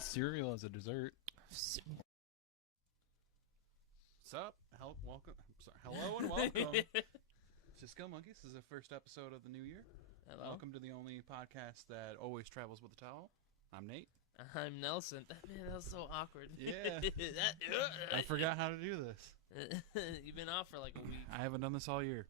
Cereal as a dessert. Sup? Welcome. Hello and welcome. Cisco Monkeys. This is the first episode of the new year. Hello. Welcome to the only podcast that always travels with a towel. I'm Nate. I'm Nelson. Man, that was so awkward. Yeah. I forgot how to do this. You've been off for like a week. I haven't done this all year.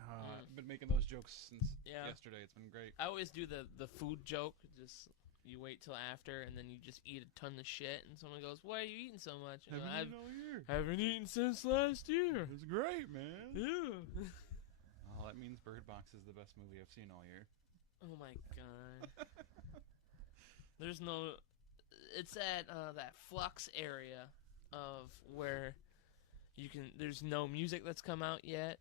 I've been making those jokes since yesterday. It's been great. I always do the food joke. Just you wait till after, and then you just eat a ton of shit, and someone goes, "Why are you eating so much?" And Haven't eaten all year. Haven't eaten since last year. It's great, man. Yeah. Oh, that means Bird Box is the best movie I've seen all year. Oh my god. There's no. It's at that flux area of where you can. There's no music that's come out yet.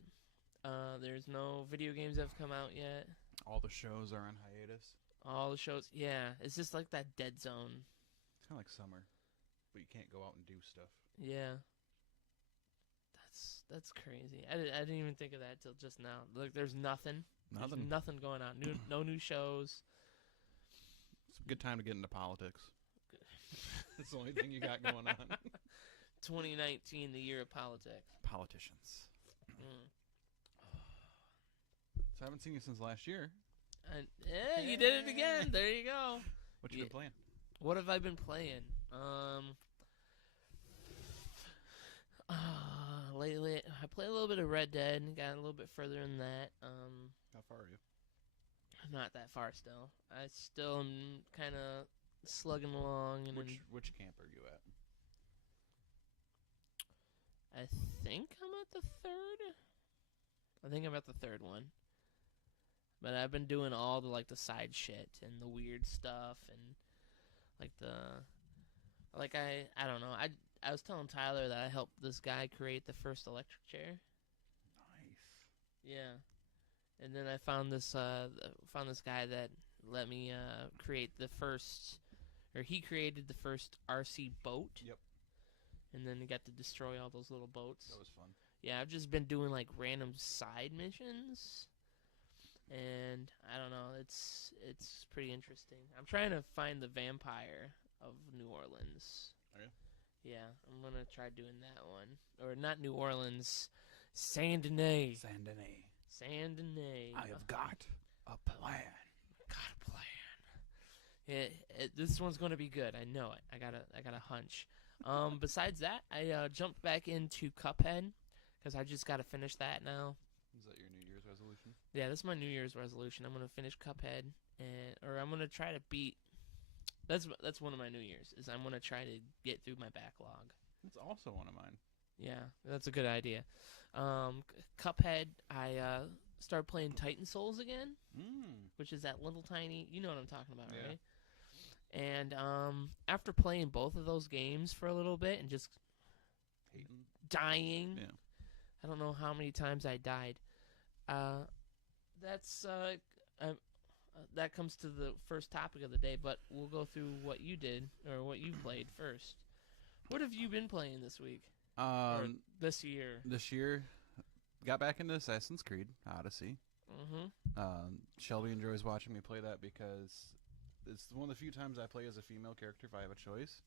There's no video games that have come out yet. All the shows are on hiatus. All the shows, yeah. It's just like that dead zone. It's kind of like summer, but you can't go out and do stuff. Yeah. That's crazy. I didn't even think of that till just now. Like, there's nothing. There's nothing going on. No new shows. It's a good time to get into politics. That's the only thing you got going on. 2019, the year of politics. Politicians. So I haven't seen you since last year. Yeah, you did it again. There you go. What you been playing? What have I been playing? Lately, I played a little bit of Red Dead and got a little bit further in that. How far are you? Not that far still. I still am kind of slugging along. And which camp are you at? I think I'm at the third. I think I'm at the third one. But I've been doing all the side shit and the weird stuff and I don't know. I was telling Tyler that I helped this guy create the first electric chair. Nice. Yeah. And then I found this guy that let me create he created the first RC boat. Yep. And then he got to destroy all those little boats. That was fun. Yeah, I've just been doing random side missions. And I don't know, it's pretty interesting. I'm trying to find the vampire of New Orleans. Are you? Yeah, I'm gonna try doing that one. Or not New Orleans, Saint Denis. Saint Denis. I have got a plan. Yeah, this one's gonna be good. I know it. I got a hunch. Besides that, I jumped back into Cuphead because I just gotta finish that now. Is that your New Year's resolution? Yeah, this is my New Year's resolution. I'm gonna finish Cuphead, or I'm gonna try to beat. That's one of my New Year's. Is I'm gonna try to get through my backlog. That's also one of mine. Yeah, that's a good idea. Cuphead. I started playing Titan Souls again, which is that little tiny. You know what I'm talking about, right? And after playing both of those games for a little bit and just dying. Yeah. I don't know how many times I died. That comes to the first topic of the day, but we'll go through what you did or what you played first. What have you been playing this week? Or this year? This year, got back into Assassin's Creed Odyssey. Shelby enjoys watching me play that because it's one of the few times I play as a female character if I have a choice.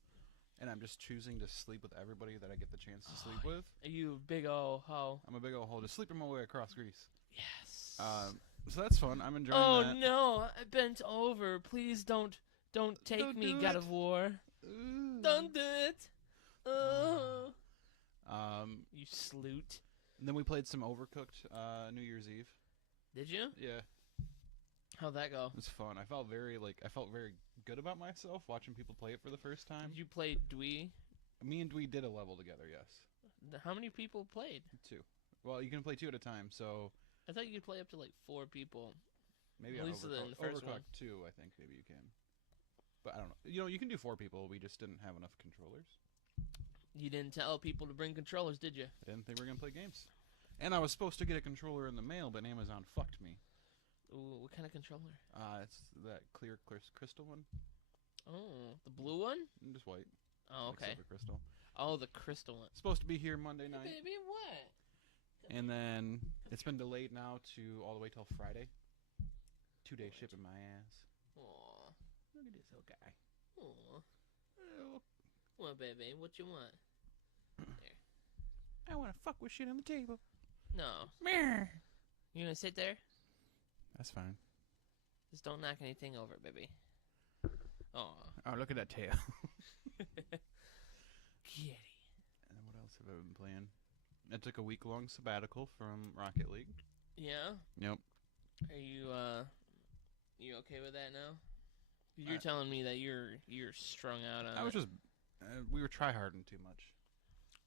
And I'm just choosing to sleep with everybody that I get the chance to sleep with. Are you a big old hoe? I'm a big old hoe, just sleeping my way across Greece. Yes. So that's fun. I'm enjoying that. Oh no, I bent over. Please don't take me, God of War. Don't do it. You sloot. And then we played some Overcooked New Year's Eve. Did you? Yeah. How'd that go? It was fun. I felt very good about myself watching people play it for the first time. Did you play Dwee? Me and Dwee did a level together, yes. How many people played? 2. Well, you can play 2 at a time, so... I thought you could play up to 4 people. Maybe at least in the first one. Overcooked 2, I think maybe you can. But I don't know. You can do 4 people. We just didn't have enough controllers. You didn't tell people to bring controllers, did you? I didn't think we were going to play games. And I was supposed to get a controller in the mail, but Amazon fucked me. Ooh, what kind of controller? It's that clear crystal one. Oh, the blue one? Just white. Oh, okay. Like silver crystal. Oh, the crystal one. Supposed to be here Monday night. Hey, baby, what? And then it's been delayed now to all the way till Friday. 2-day shipping my ass. Aw. Look at this little guy. Aw. Oh. What, baby? What you want? There. I want to fuck with shit on the table. No. Meh. You gonna sit there? That's fine. Just don't knock anything over, baby. Aw. Oh, look at that tail. Kitty. And what else have I been playing? I took a week-long sabbatical from Rocket League. Yeah? Yep. Are you okay with that now? You're telling me that you're strung out on I was it. just... we were tryharding too much.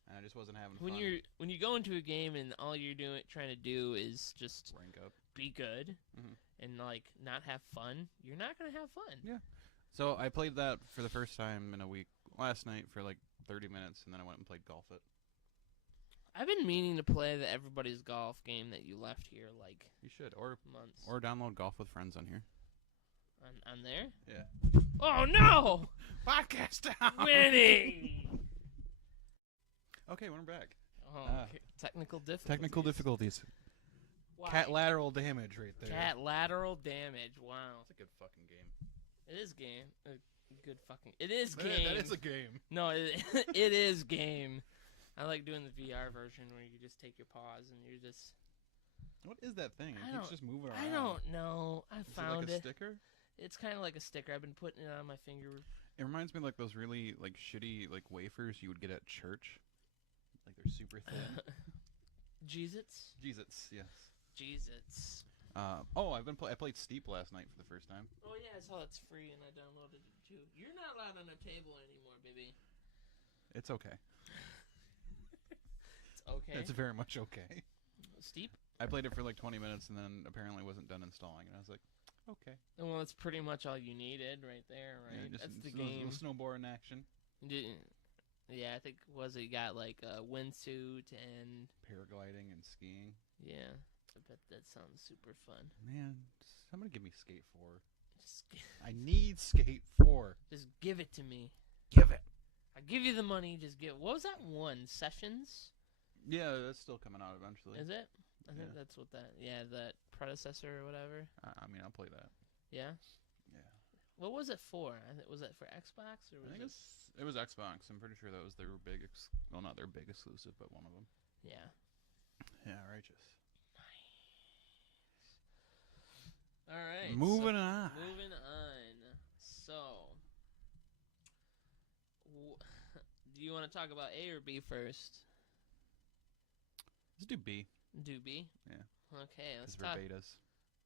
And I just wasn't having fun. When you go into a game and all you're trying to do is just rank up, be good, and like not have fun, you're not gonna have fun. Yeah. So I played that for the first time in a week last night for like 30 minutes, and then I went and played golf it. I've been meaning to play the Everybody's Golf game that you left here like you should or months. Or download Golf with Friends on here. On there? Yeah. Oh no! Podcast down. Winning. Okay, we're back. Oh, technical difficulties. Technical difficulties. Wow. Cat lateral damage right there. Cat lateral damage. Wow. It's a good fucking game. It is game. Good fucking. It is game. That is a game. No, it is game. I like doing the VR version where you just take your pause and you're just. What is that thing? It keeps just moving around. I don't know. I found it. Like a sticker? It's kind of like a sticker. I've been putting it on my finger. It reminds me of like those really like shitty like wafers you would get at church. Like they're super thin. Jeez-Its? Jeez-Its, yes. Jeez-Its. I played Steep last night for the first time. Oh yeah, I saw it's free and I downloaded it too. You're not allowed on a table anymore, baby. It's okay. It's okay? It's very much okay. Steep? I played it for like 20 minutes and then apparently wasn't done installing and I was like, okay. Well, that's pretty much all you needed right there, right? Yeah, that's the game. Snowboard in action. Yeah, I think you got like a windsuit and paragliding and skiing. Yeah, I bet that sounds super fun. Man, somebody give me Skate 4. I need Skate 4. Just give it to me. Give it. I give you the money. Just give. What was that one? Sessions? Yeah, that's still coming out eventually. Is it? I think that's what that. Yeah, that predecessor or whatever. I mean, I'll play that. Yeah. Yeah. What was it for? Was it for Xbox or was it? It was Xbox. I'm pretty sure that was their big. Well, not their big exclusive, but one of them. Yeah. Yeah, righteous. Nice. All right. Moving on. Moving on. So, do you want to talk about A or B first? Let's do B. Do B? Yeah. Okay, let's talk. We're betas.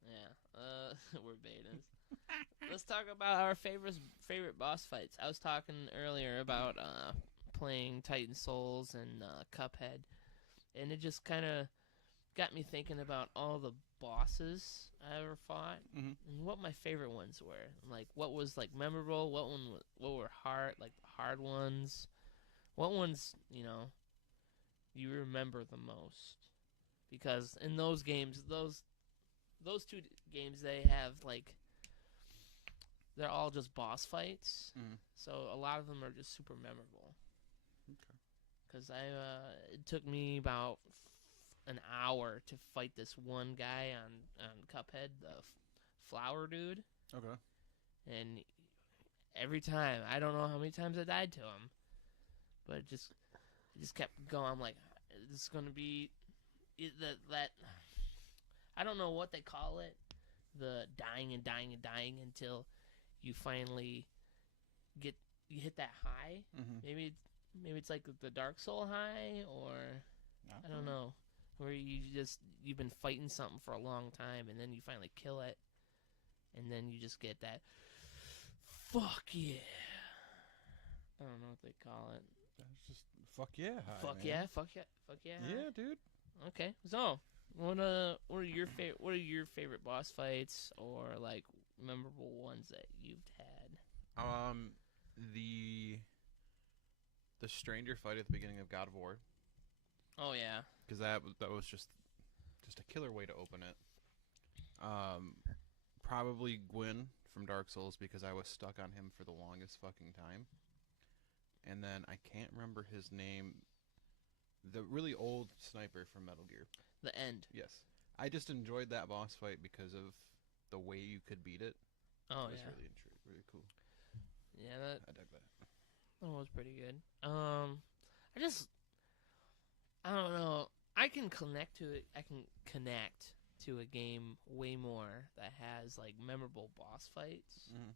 Yeah. We're betas. Let's talk about our favorite boss fights. I was talking earlier about playing Titan Souls and Cuphead, and it just kind of got me thinking about all the bosses I ever fought and what my favorite ones were. Like what was like memorable, what were hard, like the hard ones. What ones, you remember the most? Because in those games, those two games, they have like they're all just boss fights. So a lot of them are just super memorable. Okay. Because it took me about an hour to fight this one guy on Cuphead, the flower dude. Okay. And every time, I don't know how many times I died to him, but it just kept going. I'm like, this is gonna be that. I don't know what they call it, the dying and dying and dying until you finally you hit that high. Maybe it's like the Dark Soul high, or I don't know, where you've been fighting something for a long time and then you finally kill it, and then you just get that fuck yeah. I don't know what they call it. That's just fuck yeah. High, fuck man. yeah, fuck yeah, fuck yeah. Yeah, dude. Okay, so what are your favorite boss fights, or like memorable ones that you've had? The stranger fight at the beginning of God of War. Oh yeah. Because that was just a killer way to open it. Probably Gwyn from Dark Souls because I was stuck on him for the longest fucking time. And then I can't remember his name. The really old sniper from Metal Gear. The End. Yes. I just enjoyed that boss fight because of the way you could beat it. Oh, it was yeah. really cool. Yeah, I dug that. That was pretty good. I don't know. I can connect to it. I can connect to a game way more that has like memorable boss fights. Mm-hmm.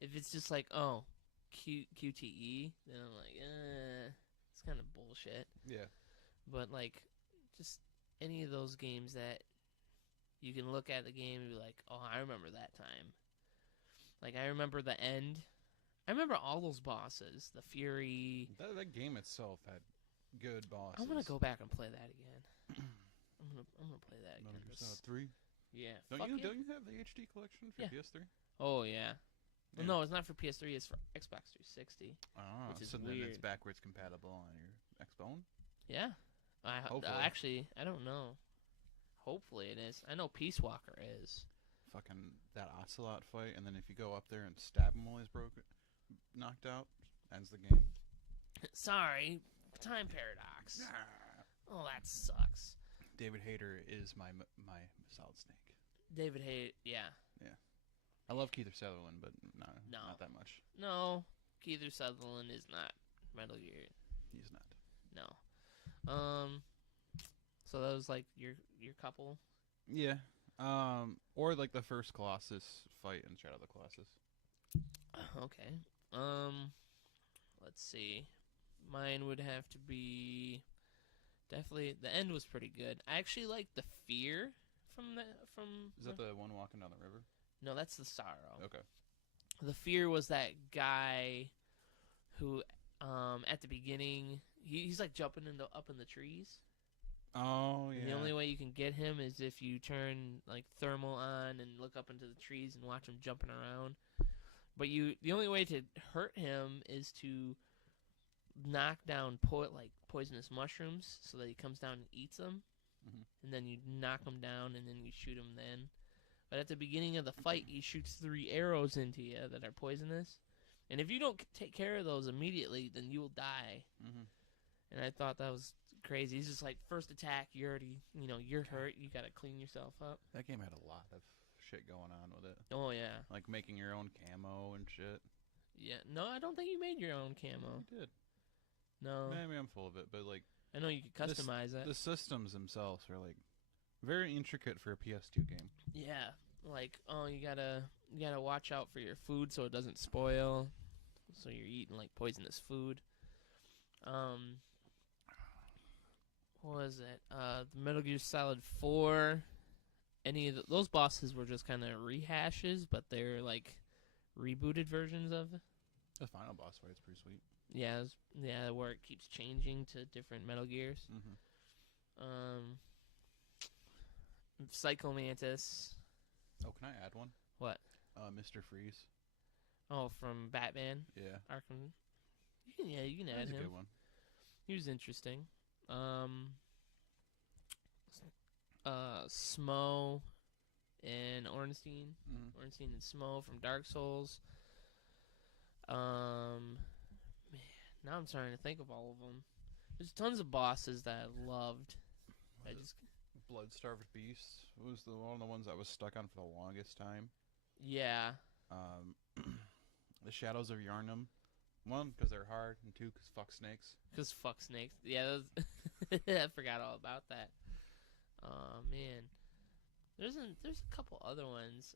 If it's just like, oh, QTE, then I'm like, it's kind of bullshit. Yeah. But like, just any of those games that you can look at the game and be like, oh, I remember that time. Like, I remember the End. I remember all those bosses. The Fury. That game itself had good bosses. I'm gonna go back and play that again. I'm gonna play that again. Metal Gear Solid 3. Yeah. Don't you have the HD collection for PS3? Oh yeah. Well, Yeah. no, it's not for PS3. It's for Xbox 360. Oh, which is so then it's weird. backwards compatible on your Xbone? Yeah. Hopefully. Actually, I don't know. Hopefully it is. I know Peace Walker is. Fucking that Ocelot fight, and then if you go up there and stab him while he's knocked out, ends the game. Sorry, time paradox. Oh, that sucks. David Hayter is my Solid Snake. David Hay, yeah. I love Keith Sutherland, but No. not that much. No, Keith Sutherland is not Metal Gear. He's not. No. So that was like your couple. Yeah. Or like the first Colossus fight in Shadow of the Colossus. Okay. Let's see. Mine would have to be definitely the End was pretty good. I actually like the Fear from Is that the one walking down the river? No, that's the Sorrow. Okay. The Fear was that guy who at the beginning he's like jumping up in the trees. Oh yeah. And the only way you can get him is if you turn like thermal on and look up into the trees and watch him jumping around. But the only way to hurt him is to knock down poisonous mushrooms so that he comes down and eats them. Mm-hmm. And then you knock him down and then you shoot him then. But at the beginning of the fight, he shoots 3 arrows into you that are poisonous. And if you don't take care of those immediately, then you will die. Mm-hmm. And I thought that was crazy. He's just like, first attack, you're already, you're hurt. You got to clean yourself up. That game had a lot of shit going on with it. Oh, yeah. Like making your own camo and shit. Yeah. No, I don't think you made your own camo. You did. No. Maybe I'm full of it, but like... I know you could customize it. The systems themselves are like very intricate for a PS2 game. Yeah. Like, oh, you gotta watch out for your food so it doesn't spoil. So you're eating like poisonous food. What was it? The Metal Gear Solid 4. Those bosses were just kind of rehashes, but they're like rebooted versions of it. The final boss fight's pretty sweet. Yeah, where it keeps changing to different Metal Gears. Mm-hmm. Psycho Mantis. Oh, can I add one? What? Mr. Freeze. Oh, from Batman. Yeah. Arkham. You can add That's him. a good one. He was interesting. Smo and Ornstein. Mm-hmm. Ornstein and Smo from Dark Souls. Man, now I'm starting to think of all of them. There's tons of bosses that I loved. Blood-Starved Beast was one of the ones I was stuck on for the longest time. Yeah. The Shadows of Yharnam. 1, because they're hard, and 2, because fuck snakes. Because fuck snakes. Yeah, I forgot all about that. Oh, man. There's a couple other ones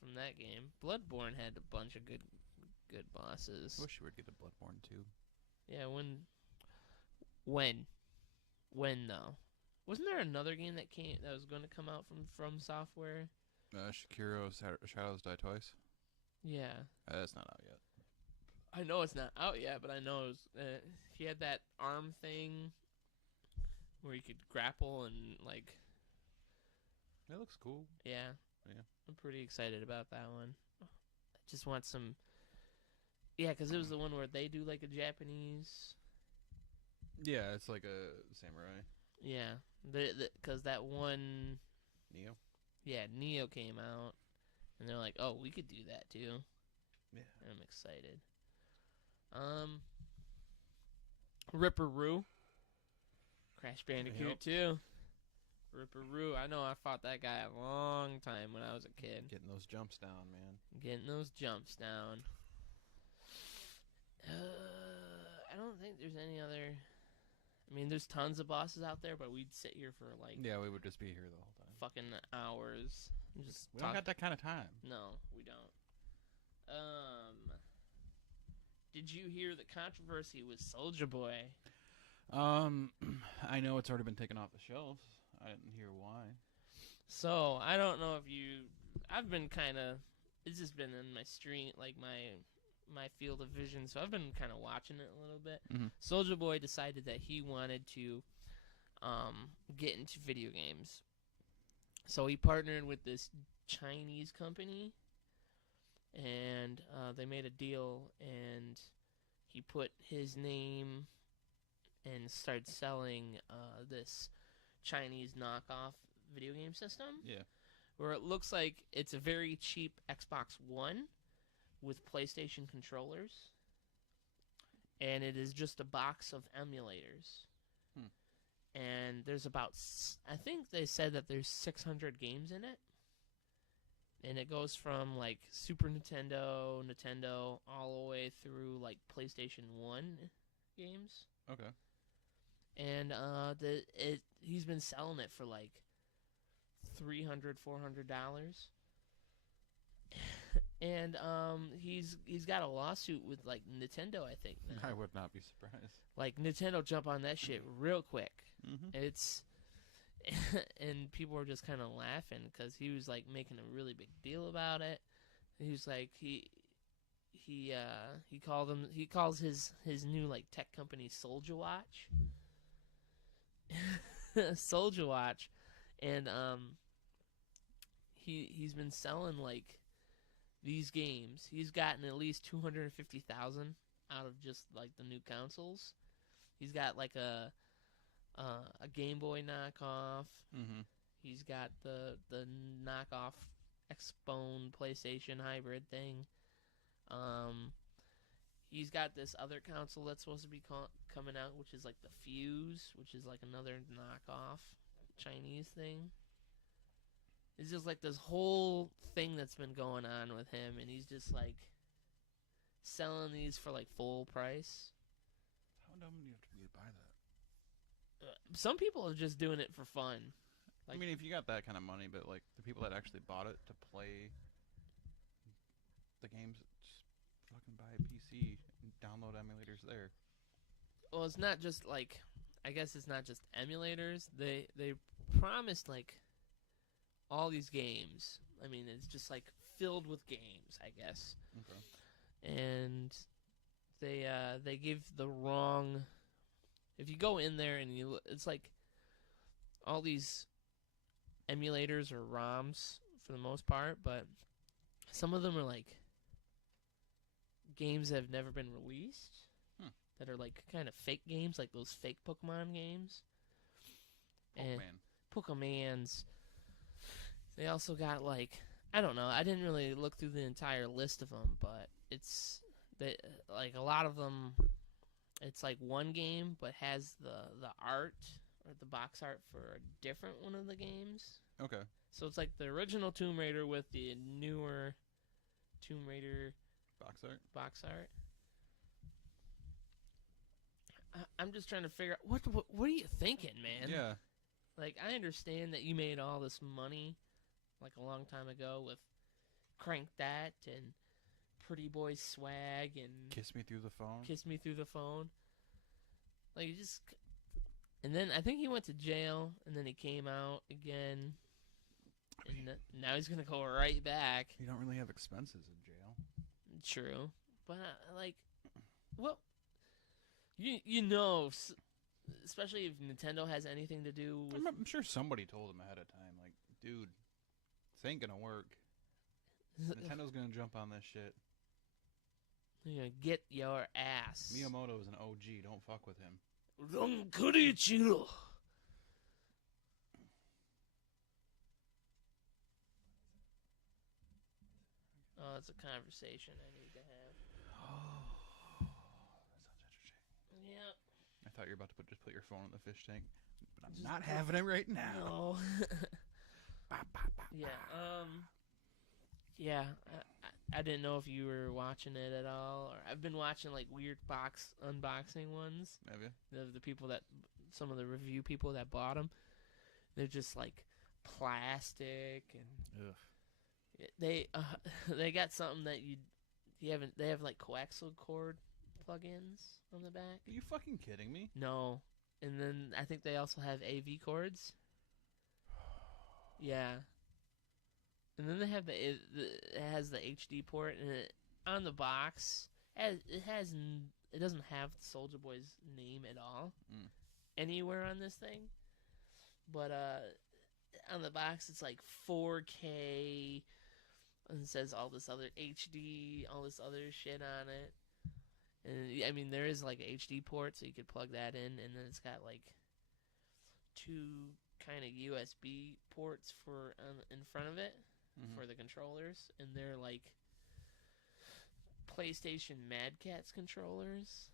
from that game. Bloodborne had a bunch of good bosses. I wish you would get a Bloodborne 2. Yeah, when though? Wasn't there another game that was going to come out from Software? Shakiro's Shadows Die Twice. Yeah. That's not out yet. I know it's not out yet, but I know it was, he had that arm thing where you could grapple and like. It looks cool. Yeah. Yeah. I'm pretty excited about that one. I just want some. Yeah, because it was the one where they do like a Japanese. Yeah, it's like a samurai. Yeah, because that one, Neo. yeah, Neo came out, and they're like, oh, we could do that too. Yeah, I'm excited. Ripperoo, Crash Bandicoot 2. Ripperoo, I know I fought that guy a long time when I was a kid. getting those jumps down, man. Getting those jumps down. I don't think there's any other. I mean, there's tons of bosses out there, but we'd sit here for like Yeah, we would just be here the whole time. fucking hours. And just We don't got that kind of time. No, we don't. Did you hear the controversy with Soulja Boy? I know it's already been taken off the shelves. I didn't hear why. So I don't know if you. I've been kind of. It's just been in my stream, like my field of vision. So I've been kind of watching it a little bit. Mm-hmm. Soulja Boy decided that he wanted to get into video games. So he partnered with this Chinese company, and they made a deal, and he put his name and started selling this Chinese knockoff video game system. Yeah. Where it looks like it's a very cheap Xbox One with PlayStation controllers, and it is just a box of emulators. And there's about, I think they said that there's 600 games in it, and it goes from like Super Nintendo, all the way through like PlayStation 1 games. Okay. And he's been selling it for like $300, $400. And he's got a lawsuit with like Nintendo, I think now. I would not be surprised. Like Nintendo jump on that shit real quick. Mm-hmm. It's and people were just kind of laughing because he was like making a really big deal about it. He was like he calls his new like tech company Soulja Watch. Soulja Watch, and he's been selling like these games. He's gotten at least 250,000 out of just like the new consoles. He's got like a Game Boy knockoff. Mm-hmm. He's got the knockoff Xbone PlayStation hybrid thing. He's got this other console that's supposed to be coming out, which is like the Fuse, which is like another knockoff Chinese thing. It's just like this whole thing that's been going on with him, and he's just like selling these for like full price. How dumb do you have to be to buy that? Some people are just doing it for fun. Like, I mean, if you got that kind of money, but like the people that actually bought it to play the games, just fucking buy a PC and download emulators there. Well, it's not just like, I guess it's not just emulators. They promised like all these games. I mean, it's just like filled with games, I guess. Okay. And they give the wrong. If you go in there and it's like all these emulators or ROMs for the most part, but some of them are like games that have never been released that are like kind of fake games, like those fake Pokemon games. And Pokemans. They also got like, I don't know, I didn't really look through the entire list of them, but it's like a lot of them. It's like one game, but has the art or the box art for a different one of the games. Okay. So it's like the original Tomb Raider with the newer Tomb Raider box art. I'm just trying to figure out what are you thinking, man? Yeah. Like, I understand that you made all this money like a long time ago with Crank That and Pretty Boy Swag and Kiss Me Through the Phone. Like, you just... And then I think he went to jail, and then he came out again, and now he's going to go right back. You don't really have expenses in jail. True. But, like, well, you know, especially if Nintendo has anything to do with... I'm sure somebody told him ahead of time, like, dude, this ain't going to work. Nintendo's going to jump on this shit. You're going to get your ass. Miyamoto is an OG. Don't fuck with him. Rankurichiro. Oh, it's a conversation I need to have. Oh, that sounds interesting. Yeah. I thought you were about to just put your phone in the fish tank, but I'm not having it right now. No. Yeah. Yeah. I didn't know if you were watching it at all, or I've been watching like weird box unboxing ones. Have you? The people that, some of the review people that bought them, they're just like plastic and. Ugh. They got something that you haven't. They have like coaxial cord plugins on the back. Are you fucking kidding me? No, and then I think they also have AV cords. Yeah, and then they have it has the HD port, and on the box it doesn't have Soulja Boy's name at all anywhere on this thing, but on the box it's like 4K. And it says all this other HD, all this other shit on it. And I mean, there is like a HD port, so you could plug that in, and then it's got like 2 kind of USB ports for in front of it for the controllers, and they're like PlayStation Mad Catz controllers.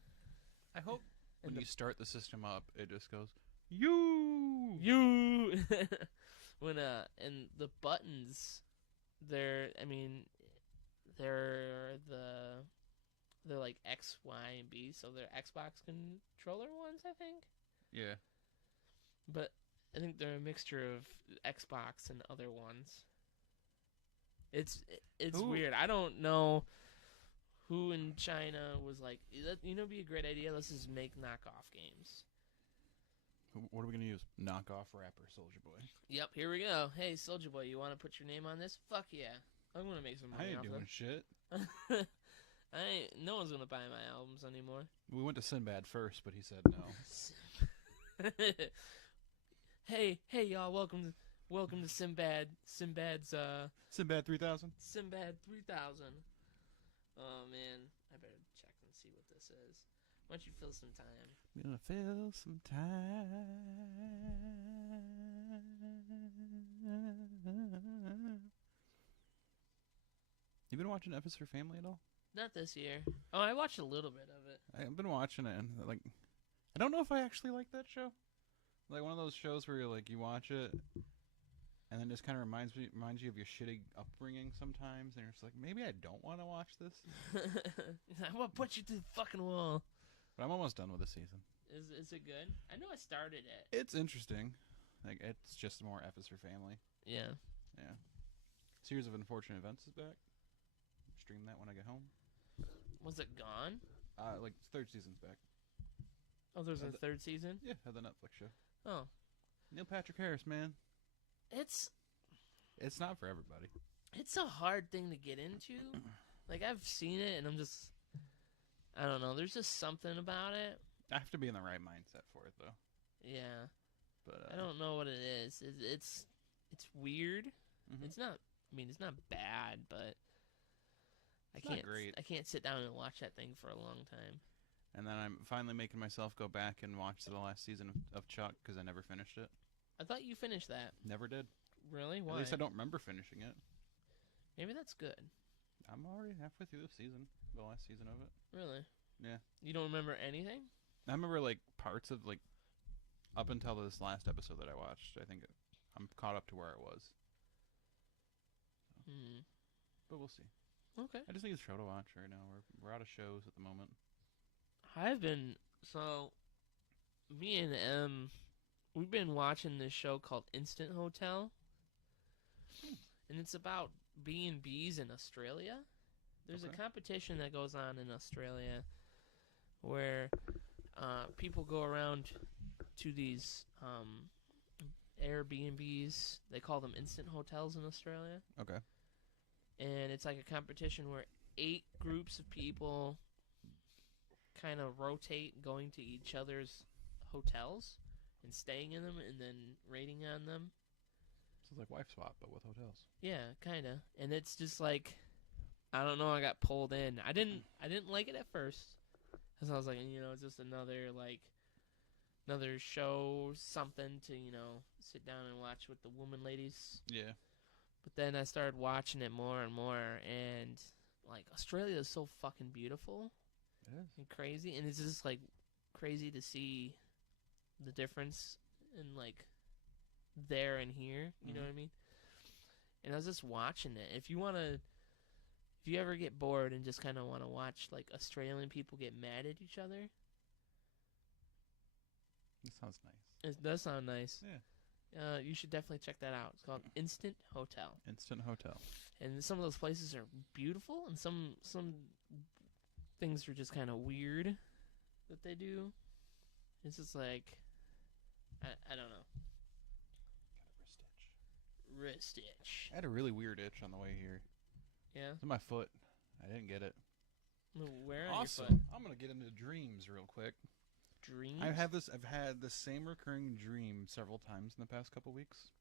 I hope when you start the system up, it just goes you. When and the buttons. They're like X, Y, and B, so they're Xbox controller ones, I think. Yeah. But I think they're a mixture of Xbox and other ones. It's weird. I don't know who in China was like, it'd be a great idea. Let's just make knockoff games. What are we gonna use? Knockoff rapper Soulja Boy. Yep, here we go. Hey, Soulja Boy, you want to put your name on this? Fuck yeah, I'm gonna make some money. I ain't doing shit. No one's gonna buy my albums anymore. We went to Sinbad first, but he said no. Hey, y'all! Welcome to Sinbad's Sinbad 3000. Sinbad 3000. Oh man, I better check and see what this is. Why don't you fill some time? I'm gonna fill some time. You been watching Officer Family at all? Not this year. Oh, I watched a little bit of it. I've been watching it, and like, I don't know if I actually like that show. Like one of those shows where you watch it, and then just kind of reminds you of your shitty upbringing sometimes, and you're just like, maybe I don't want to watch this. I'm gonna put you through the fucking wall. But I'm almost done with the season. Is it good? I know I started it. It's interesting. Like it's just more Officer Family. Yeah. Yeah. Series of Unfortunate Events is back. Stream that when I get home. Was it gone? Like third season's back. Oh, there's a third season? Yeah, had the Netflix show. Oh. Neil Patrick Harris, man. It's not for everybody. It's a hard thing to get into. Like I've seen it and I'm just, I don't know. There's just something about it. I have to be in the right mindset for it, though. Yeah. But I don't know what it is. It's weird. Mm-hmm. It's not. I mean, it's not bad, but not great. I can't sit down and watch that thing for a long time. And then I'm finally making myself go back and watch the last season of Chuck because I never finished it. I thought you finished that. Never did. Really? Why? At least I don't remember finishing it. Maybe that's good. I'm already halfway through the season, the last season of it. Really? Yeah. You don't remember anything? I remember parts of up until this last episode that I watched. I think I'm caught up to where I was. So. But we'll see. Okay. I just need a show to watch right now. We're out of shows at the moment. Me and Em, we've been watching this show called Instant Hotel. And it's about B&Bs in Australia. There's a competition that goes on in Australia where people go around to these Airbnbs. They call them instant hotels in Australia. Okay. And it's like a competition where 8 groups of people kind of rotate going to each other's hotels and staying in them and then rating on them. So it's like Wife Swap, but with hotels. Yeah, kind of. And it's just like, I don't know, I got pulled in. I didn't like it at first. Because I was like, it's just another, another show, something to, sit down and watch with the woman ladies. Yeah. But then I started watching it more and more, and, like, Australia is so fucking beautiful. It is. And crazy, and it's just, like, crazy to see the difference in, like, there and here, you know what I mean? And I was just watching it. If you ever get bored and just kind of want to watch, like, Australian people get mad at each other. It sounds nice. It does sound nice. Yeah. You should definitely check that out. It's called Instant Hotel. Instant Hotel. And some of those places are beautiful, and some things are just kind of weird that they do. It's just like, I don't know. Got a Wrist itch. I had a really weird itch on the way here. Yeah? It's in my foot. I didn't get it. Where on Awesome. your foot? I'm gonna get into dreams real quick. Dreams? I've had the same recurring dream several times in the past couple weeks,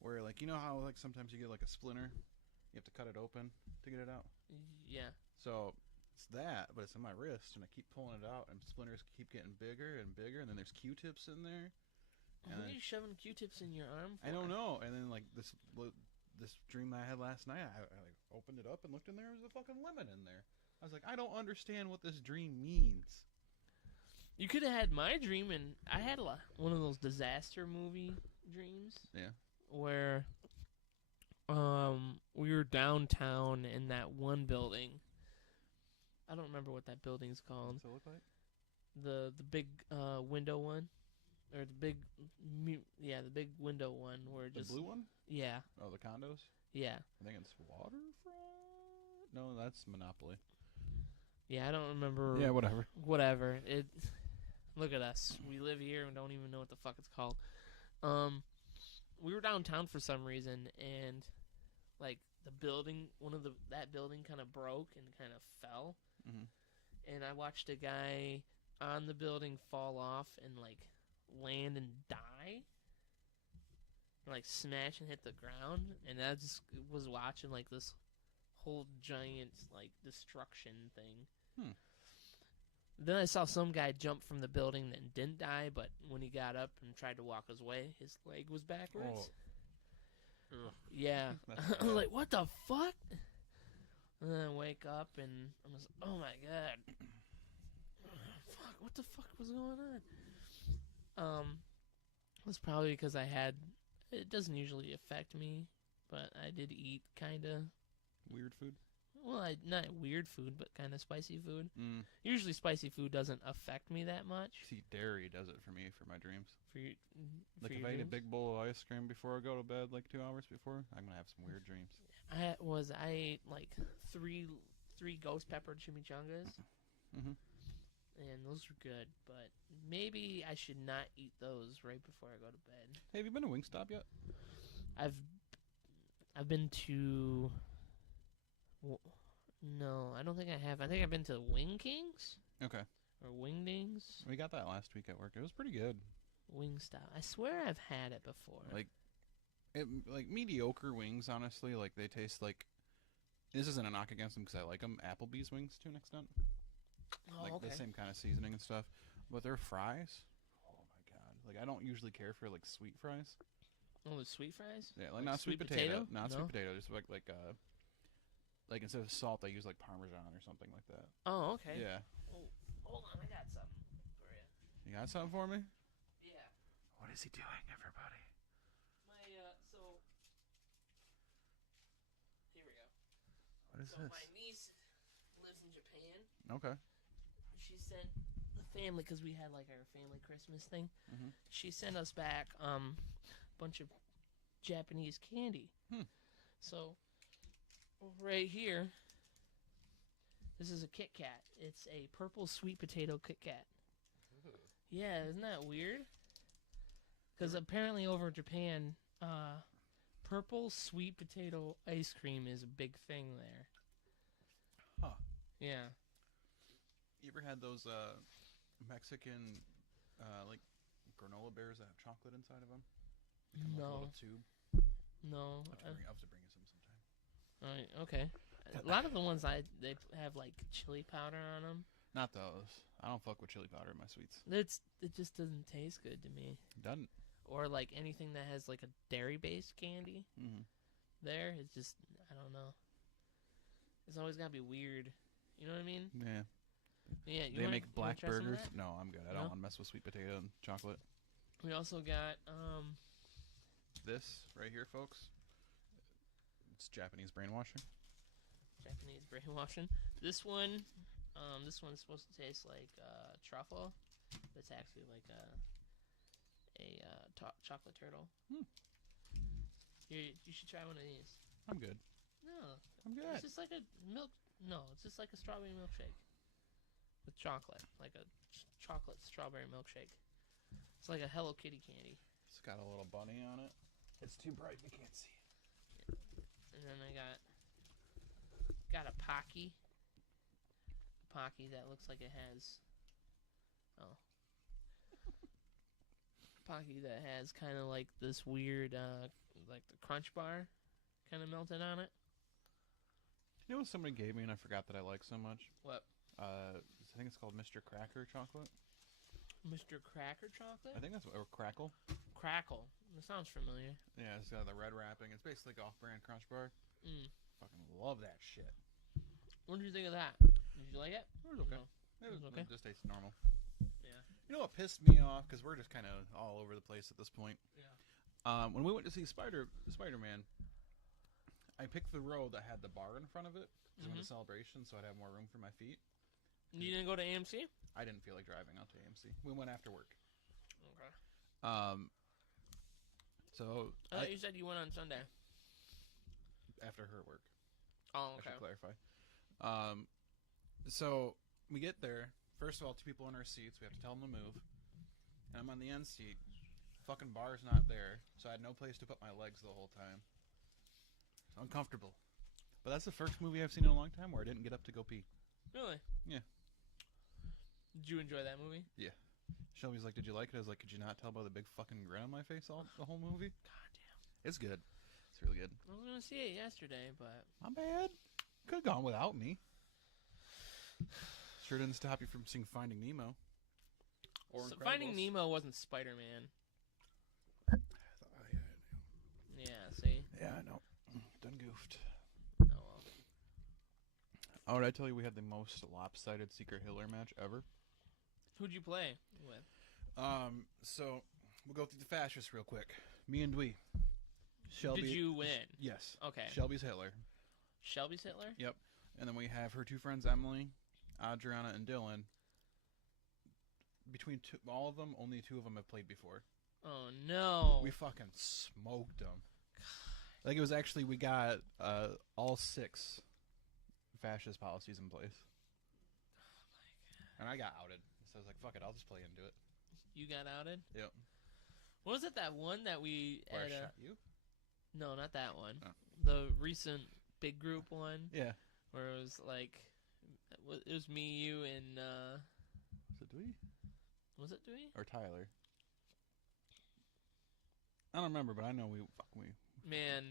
where like you know how like sometimes you get like a splinter, you have to cut it open to get it out. Yeah. So it's that, but it's in my wrist, and I keep pulling it out, and splinters keep getting bigger and bigger, and then there's Q-tips in there. What are you shoving Q-tips in your arm for? I don't know. And then like this dream I had last night, I like opened it up and looked in there. There was a fucking lemon in there. I was like, I don't understand what this dream means. You could have had my dream, and I had one of those disaster movie dreams. Yeah. Where we were downtown in that one building. I don't remember what that building's called. What's it look like? The big window one, or the big the big window one where The just blue one? Yeah. Oh, the condos? Yeah. I think it's Waterfront. No, that's Monopoly. Yeah, I don't remember. Yeah, whatever. Whatever. Look at us. We live here and don't even know what the fuck it's called. We were downtown for some reason, and like the building, that building kind of broke and kind of fell. Mm-hmm. And I watched a guy on the building fall off and like land and die, and, like smash and hit the ground. And I just was watching like this whole giant like destruction thing. Then I saw some guy jump from the building and didn't die, but when he got up and tried to walk his way, his leg was backwards. Oh. Yeah. I was like, what the fuck? And then I wake up and I was, oh my god. Fuck, what the fuck was going on? It was probably because it doesn't usually affect me, but I did eat kind of Weird food? Well, not weird food, but kind of spicy food. Usually spicy food doesn't affect me that much. See, dairy does it for me for my dreams. For If I eat a big bowl of ice cream before I go to bed, like 2 hours before, I'm going to have some weird dreams. I ate like three ghost pepper chimichangas. Mm-hmm. And those were good, but maybe I should not eat those right before I go to bed. Hey, have you been to Wingstop yet? I've been to... No, I don't think I have. I think I've been to Wing Kings. Okay. Or Wingdings. We got that last week at work. It was pretty good. Wingstop. I swear I've had it before. Like mediocre wings, honestly. Like they taste like. This isn't a knock against them because I like them. Applebee's wings to an extent. Oh, okay. The same kind of seasoning and stuff, but their fries. Oh my god! Like I don't usually care for like sweet fries. Oh, the sweet fries? Yeah, like not sweet potato. Not sweet potato. Just like instead of salt, they use like Parmesan or something like that. Oh, okay. Yeah. Oh, hold on, I got something for you. You got something for me? Yeah. What is he doing, everybody? So here we go. What is So this? my niece lives in Japan. Okay. She sent the family, because we had like our family Christmas thing. Mm-hmm. She sent us back a bunch of Japanese candy. So right here, this is a Kit Kat. It's a purple sweet potato Kit Kat. Ooh. Yeah, isn't that weird? Because apparently over in Japan, purple sweet potato ice cream is a big thing there. Huh. Yeah. You ever had those Mexican like granola bears that have chocolate inside of them? Like a little tube. No. I'll have to bring you some sometime. Alright, okay. A lot of the ones they have like chili powder on them. Not those. I don't fuck with chili powder in my sweets. It just doesn't taste good to me. Doesn't. Or like anything that has like a dairy-based candy. Mm-hmm. There, it's just, I don't know. It's always gotta be weird. You know what I mean? Yeah. Yeah. They make black try some of burgers. that? No, I'm good. I don't want to mess with sweet potato and chocolate. We also got This right here, folks. It's Japanese brainwashing. Japanese brainwashing. This one's supposed to taste like truffle. But it's actually like a chocolate turtle. You should try one of these. I'm good. No, I'm good. it's just like a milk. No, it's just like a strawberry milkshake with chocolate, like a chocolate strawberry milkshake. It's like a Hello Kitty candy. It's got a little bunny on it. It's too bright, you can't see. And then I got a Pocky. Pocky that looks like it has. Pocky that has kind of like this weird, like the Crunch Bar, kind of melted on it. You know what somebody gave me and I forgot that I like so much? What? I think it's called Mr. Cracker chocolate. Mr. Cracker chocolate? I think that's or Crackle. Crackle. That sounds familiar. Yeah, it's got the red wrapping. It's basically like off-brand Crunch Bar. Fucking love that shit. What did you think of that? Did you like it? It was okay. No. It was okay. It just tastes normal. Yeah. You know what pissed me off? Because we're just kind of all over the place at this point. Yeah. When we went to see Spider-Man, I picked the row that had the bar in front of it because it went to Celebration, so I'd have more room for my feet. You didn't go to AMC? I didn't feel like driving out to AMC. We went after work. Okay. So I thought you said you went on Sunday. After her work. Oh, I okay. should clarify. So we get there. First of all, 2 people in our seats. We have to tell them to move. And I'm on the end seat. Fucking bar's not there. So I had no place to put my legs the whole time. It's uncomfortable. But that's the first movie I've seen in a long time where I didn't get up to go pee. Really? Yeah. Did you enjoy that movie? Yeah. Shelby's like, did you like it? I was like, could you not tell by the big fucking grin on my face the whole movie? God damn. It's good. It's really good. I was going to see it yesterday, but... Not bad. Could have gone without me. Sure didn't stop you from seeing Finding Nemo. Or so Finding Nemo wasn't Spider-Man. Yeah, see? Yeah, I know. Done goofed. Oh, well. Oh, did I tell you we had the most lopsided Secret Hitler match ever? Who'd you play with? So we'll go through the fascists real quick. Me and Dwee. Shelby. Did you win? Yes. Okay. Shelby's Hitler. Shelby's Hitler? Yep. And then we have her 2 friends, Emily, Adriana, and Dylan. Between all of them, only 2 of them have played before. Oh, no. We fucking smoked them. Like, it was actually, we got all 6 fascist policies in place. Oh, my God. And I got outed. So I was like, fuck it, I'll just play into it. You got outed? Yep. What was it, that one that we... Where I shot you? No, not that one. Oh. The recent big group one? Yeah. Where it was like... It was me, you, and... Was it Dwee? Was it Dewey? Or Tyler? I don't remember, but I know we... Man,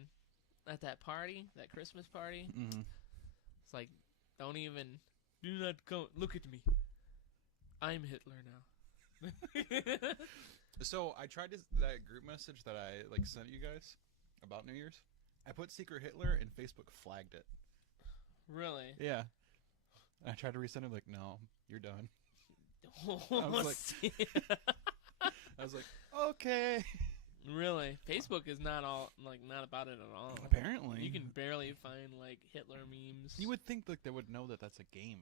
at that party, that Christmas party, it's like, don't even... Do not go... Look at me. I'm Hitler now. So, I tried that group message that I sent you guys about New Year's. I put Secret Hitler and Facebook flagged it. Really? Yeah. I tried to resend it, like, no, you're done. I was like, okay. Really? Facebook is not about it at all. Apparently. You can barely find, Hitler memes. You would think they would know that that's a game.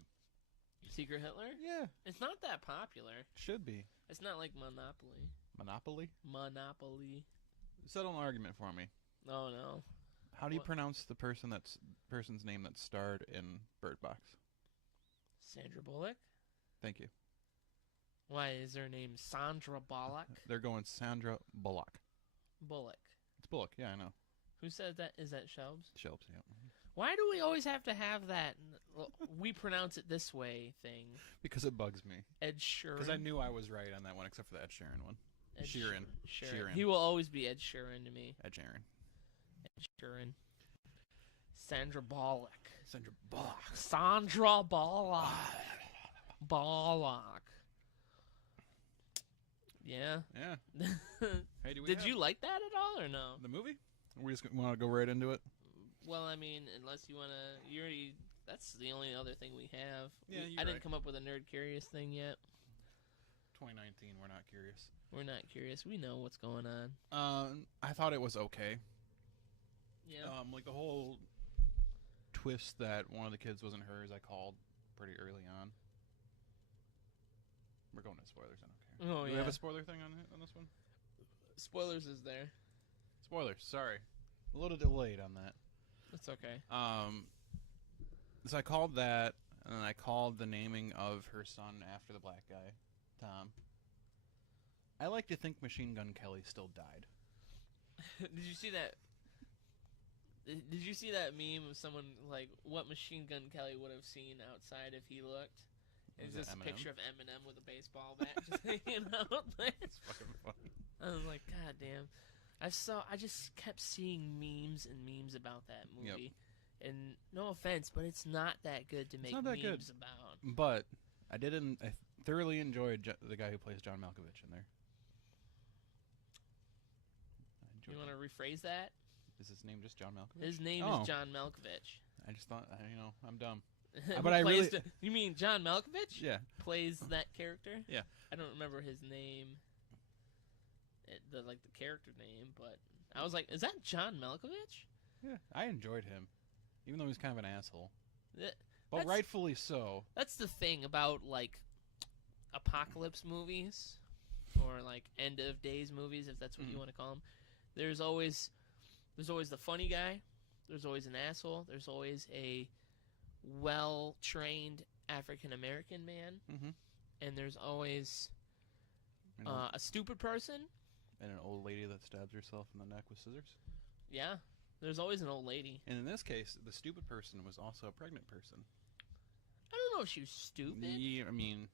Secret Hitler? Yeah. It's not that popular. Should be. It's not like Monopoly. Monopoly? Monopoly. Settle an argument for me. Oh, no. How do you pronounce the person's name that starred in Bird Box? Sandra Bullock? Thank you. Why is her name Sandra Bullock? They're going Sandra Bullock. Bullock. It's Bullock, yeah, I know. Who said that? Is that Shelbs? Shelbs, yeah. Why do we always have to have that we pronounce it this way thing? Because it bugs me. Ed Sheeran. Because I knew I was right on that one, except for the Ed Sheeran one. Sheeran. He will always be Ed Sheeran to me. Ed Sheeran. Ed Sheeran. Sandra Bullock. Sandra Bullock. Sandra Bullock. Ballock. Yeah. Yeah. Hey, Did you like that at all or no? The movie? We just want to go right into it. Well, I mean, unless you want to, you already. That's the only other thing we have. Yeah, I didn't come up with a nerd curious thing yet. 2019, we're not curious. We're not curious. We know what's going on. I thought it was okay. Yeah. Like the whole twist that one of the kids wasn't hers, I called pretty early on. We're going to spoilers. I don't care. Oh, Do yeah. we have a spoiler thing on this one? Spoilers is there. Spoilers. Sorry, a little delayed on that. That's okay. So I called that, and then I called the naming of her son after the black guy, Tom. I like to think Machine Gun Kelly still died. Did you see that? Did you see that meme of someone like what Machine Gun Kelly would have seen outside if he looked? It's just a picture of Eminem with a baseball bat just hanging out there. It's fucking funny. I was like, God damn. I just kept seeing memes and memes about that movie. Yep. And no offense, but it's not that good to make memes about. But I thoroughly enjoyed the guy who plays John Malkovich in there. You want to rephrase that? Is his name just John Malkovich? His name is John Malkovich. I just thought, I'm dumb. But you mean John Malkovich? Yeah. Plays that character? Yeah. I don't remember his name, the character name, but I was like, is that John Malkovich? Yeah, I enjoyed him, even though he's kind of an asshole. But rightfully so. That's the thing about like apocalypse movies or like end of days movies, if that's what you want to call them. There's always the funny guy. There's always an asshole. There's always a well-trained African-American man. And there's always a stupid person. And an old lady that stabs herself in the neck with scissors. Yeah. There's always an old lady. And in this case, the stupid person was also a pregnant person. I don't know if she was stupid. Yeah, I mean,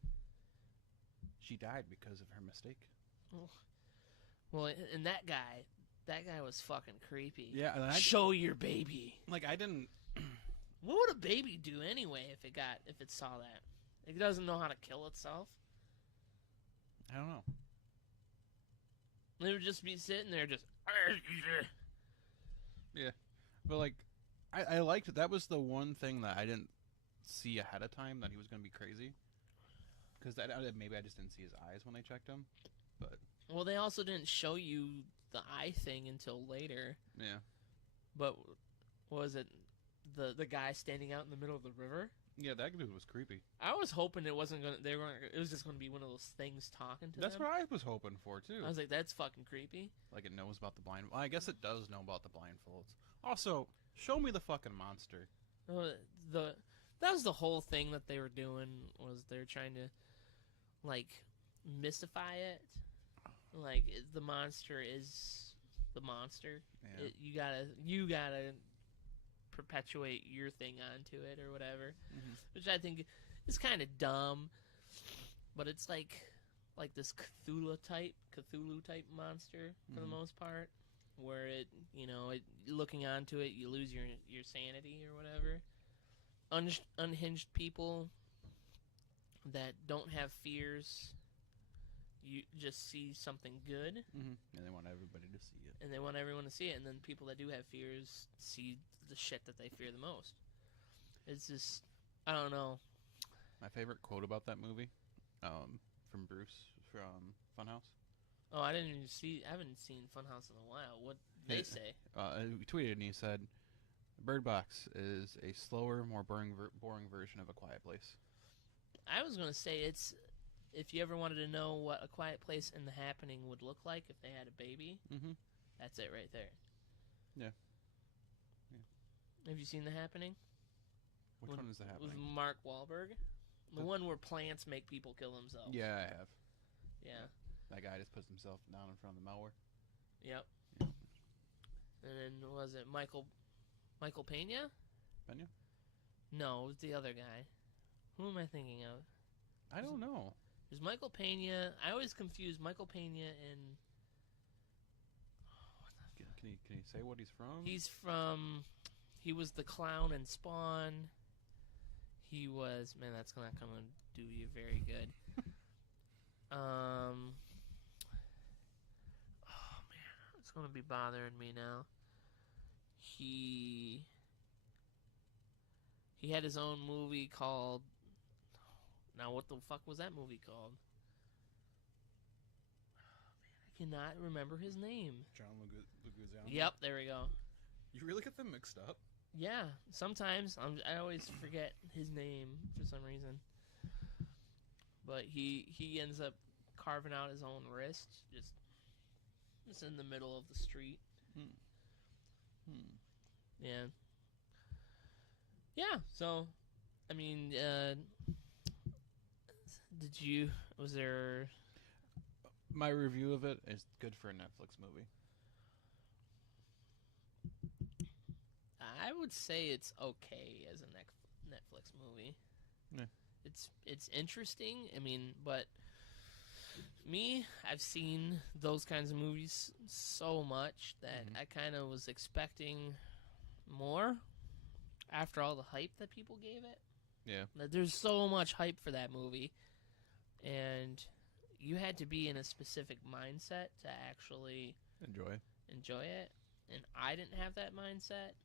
she died because of her mistake. Well, and that guy was fucking creepy. Yeah, and show your baby. Like, I didn't. What would a baby do anyway if it saw that? It doesn't know how to kill itself. I don't know. They would just be sitting there, just. Yeah, but like, I liked it. That was the one thing that I didn't see ahead of time, that he was going to be crazy. Because maybe I just didn't see his eyes when they checked him. But well, they also didn't show you the eye thing until later. Yeah. But was it the guy standing out in the middle of the river? Yeah, that dude was creepy. I was hoping it wasn't gonna. It was just gonna be one of those things talking to them. That's what I was hoping for too. I was like, that's fucking creepy. Like it knows about the blind. Well, I guess it does know about the blindfolds. Also, show me the fucking monster. That was the whole thing that they were doing, was they're trying to like mystify it. Like the monster is the monster. Yeah. You gotta perpetuate your thing onto it or whatever, which I think is kind of dumb, but it's like this Cthulhu type monster for the most part, where it looking onto it, you lose your sanity or whatever. Unhinged people that don't have fears, you just see something good, and they want everybody to see it, and they want everyone to see it, and then people that do have fears see the shit that they fear the most. It's just, I don't know. My favorite quote about that movie, from Bruce from Funhouse. Oh, I haven't seen Funhouse in a while. What did they say? He tweeted and he said, "Bird Box is a slower, more boring version of A Quiet Place." I was gonna say it's. If you ever wanted to know what A Quiet Place and The Happening would look like if they had a baby, that's it right there. Yeah. Have you seen The Happening? Which one is The Happening? With Mark Wahlberg? The one where plants make people kill themselves. Yeah, I have. Yeah. That guy just puts himself down in front of the malware. Yep. And then, was it Michael Pena? Pena? No, it was the other guy. Who am I thinking of? I don't know. There's Michael Pena. I always confuse Michael Pena and... Can you say what he's from? He was the clown in Spawn. He was... Man, that's not coming do you very good. Oh man, it's gonna be bothering me now. He had his own movie called. Now, what the fuck was that movie called? I cannot remember his name. John Leguizamo. Yep, there we go. You really get them mixed up? Yeah, sometimes I always forget his name for some reason. But he ends up carving out his own wrist, just in the middle of the street. Yeah. Yeah. So, I mean, was there? My review of it is good for a Netflix movie. I would say it's okay as a Netflix movie. Yeah. It's interesting. I mean, but me, I've seen those kinds of movies so much that I kind of was expecting more after all the hype that people gave it. Yeah. There's so much hype for that movie, and you had to be in a specific mindset to actually enjoy it, and I didn't have that mindset.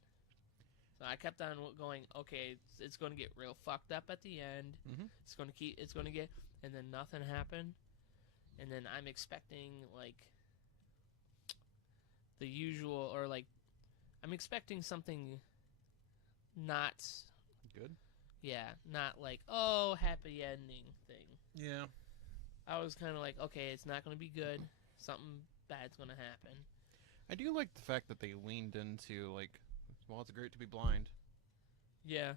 So I kept on going, okay, it's going to get real fucked up at the end. It's going to get, and then nothing happened. And then I'm expecting, like, the usual, or, like, I'm expecting something not... Good? Yeah, not like, oh, happy ending thing. Yeah. I was kind of like, okay, it's not going to be good. Something bad's going to happen. I do like the fact that they leaned into, like, well, it's great to be blind. Yeah.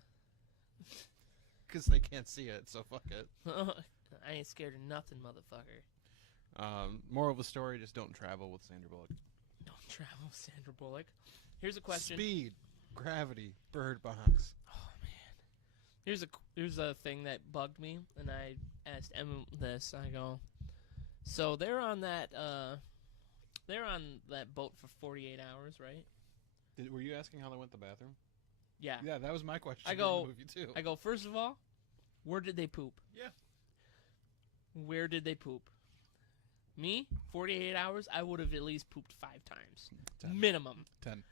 Because they can't see it, so fuck it. I ain't scared of nothing, motherfucker. Moral of the story, just don't travel with Sandra Bullock. Don't travel with Sandra Bullock. Here's a question. Speed, gravity, bird box. Oh, man. Here's a thing that bugged me, and I asked Emma this. I go, so they're on that boat for 48 hours, right? Were you asking how they went to the bathroom? Yeah. Yeah, that was my question. I go, in the movie too. I go, first of all, where did they poop? Yeah. Where did they poop? Me, 48 hours, I would have at least pooped 5 times. 10. Minimum. 10.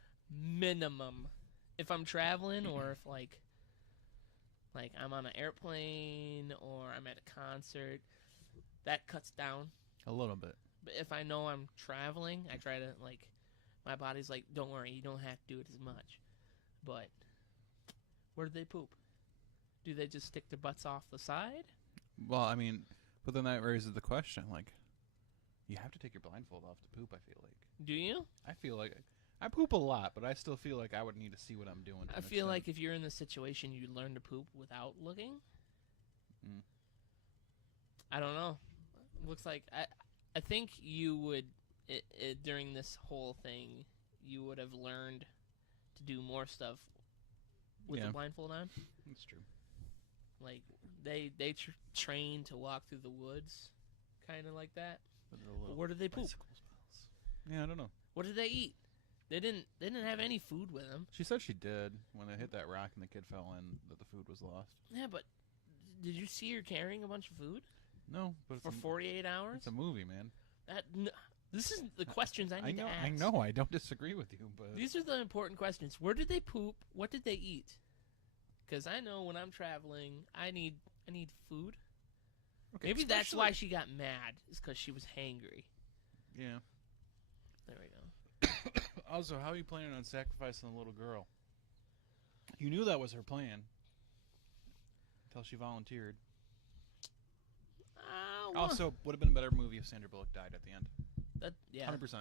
Minimum. If I'm traveling or if, like I'm on an airplane or I'm at a concert, that cuts down. A little bit. But if I know I'm traveling, I try to, like, my body's like, don't worry, you don't have to do it as much. But where do they poop? Do they just stick their butts off the side? Well, I mean, but then that raises the question, like, you have to take your blindfold off to poop, I feel like. Do you? I feel like I poop a lot, but I still feel like I would need to see what I'm doing. I feel like if you're in the situation, you learn to poop without looking. I don't know. Looks like I think you would during this whole thing, you would have learned to do more stuff with the blindfold on. That's true. Like they train to walk through the woods, kind of like that. But where did they poop? Yeah, I don't know. What did they eat? They didn't have any food with them. She said she did when they hit that rock and the kid fell in, that the food was lost. Yeah, but did you see her carrying a bunch of food? No, but for 48 hours. It's a movie, man. This is the questions I need to ask. I know. I don't disagree with you, but these are the important questions. Where did they poop? What did they eat? Because I know when I'm traveling, I need food. Okay, maybe that's why she got mad. Is because she was hangry. Yeah. There we go. Also, how are you planning on sacrificing the little girl? You knew that was her plan until she volunteered. Also, would have been a better movie if Sandra Bullock died at the end. 100%.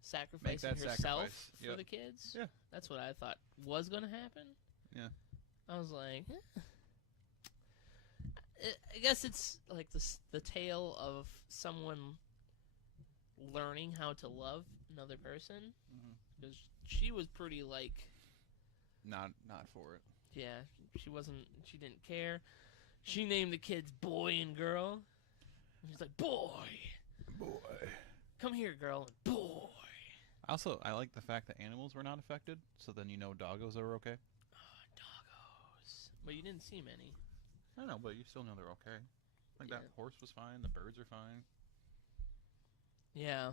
Sacrificing herself for the kids? Yeah. That's what I thought was going to happen. Yeah. I was like, I guess it's like the tale of someone learning how to love another person. Because she was pretty, like... Not for it. Yeah, she didn't care. She named the kids boy and girl. And she's like, boy. Come here, girl. Boy. Also, I like the fact that animals were not affected, so then you know doggos are okay. Oh, doggos. But you didn't see many. I know, but you still know they're okay. Like, Yeah. that horse was fine. The birds are fine. Yeah.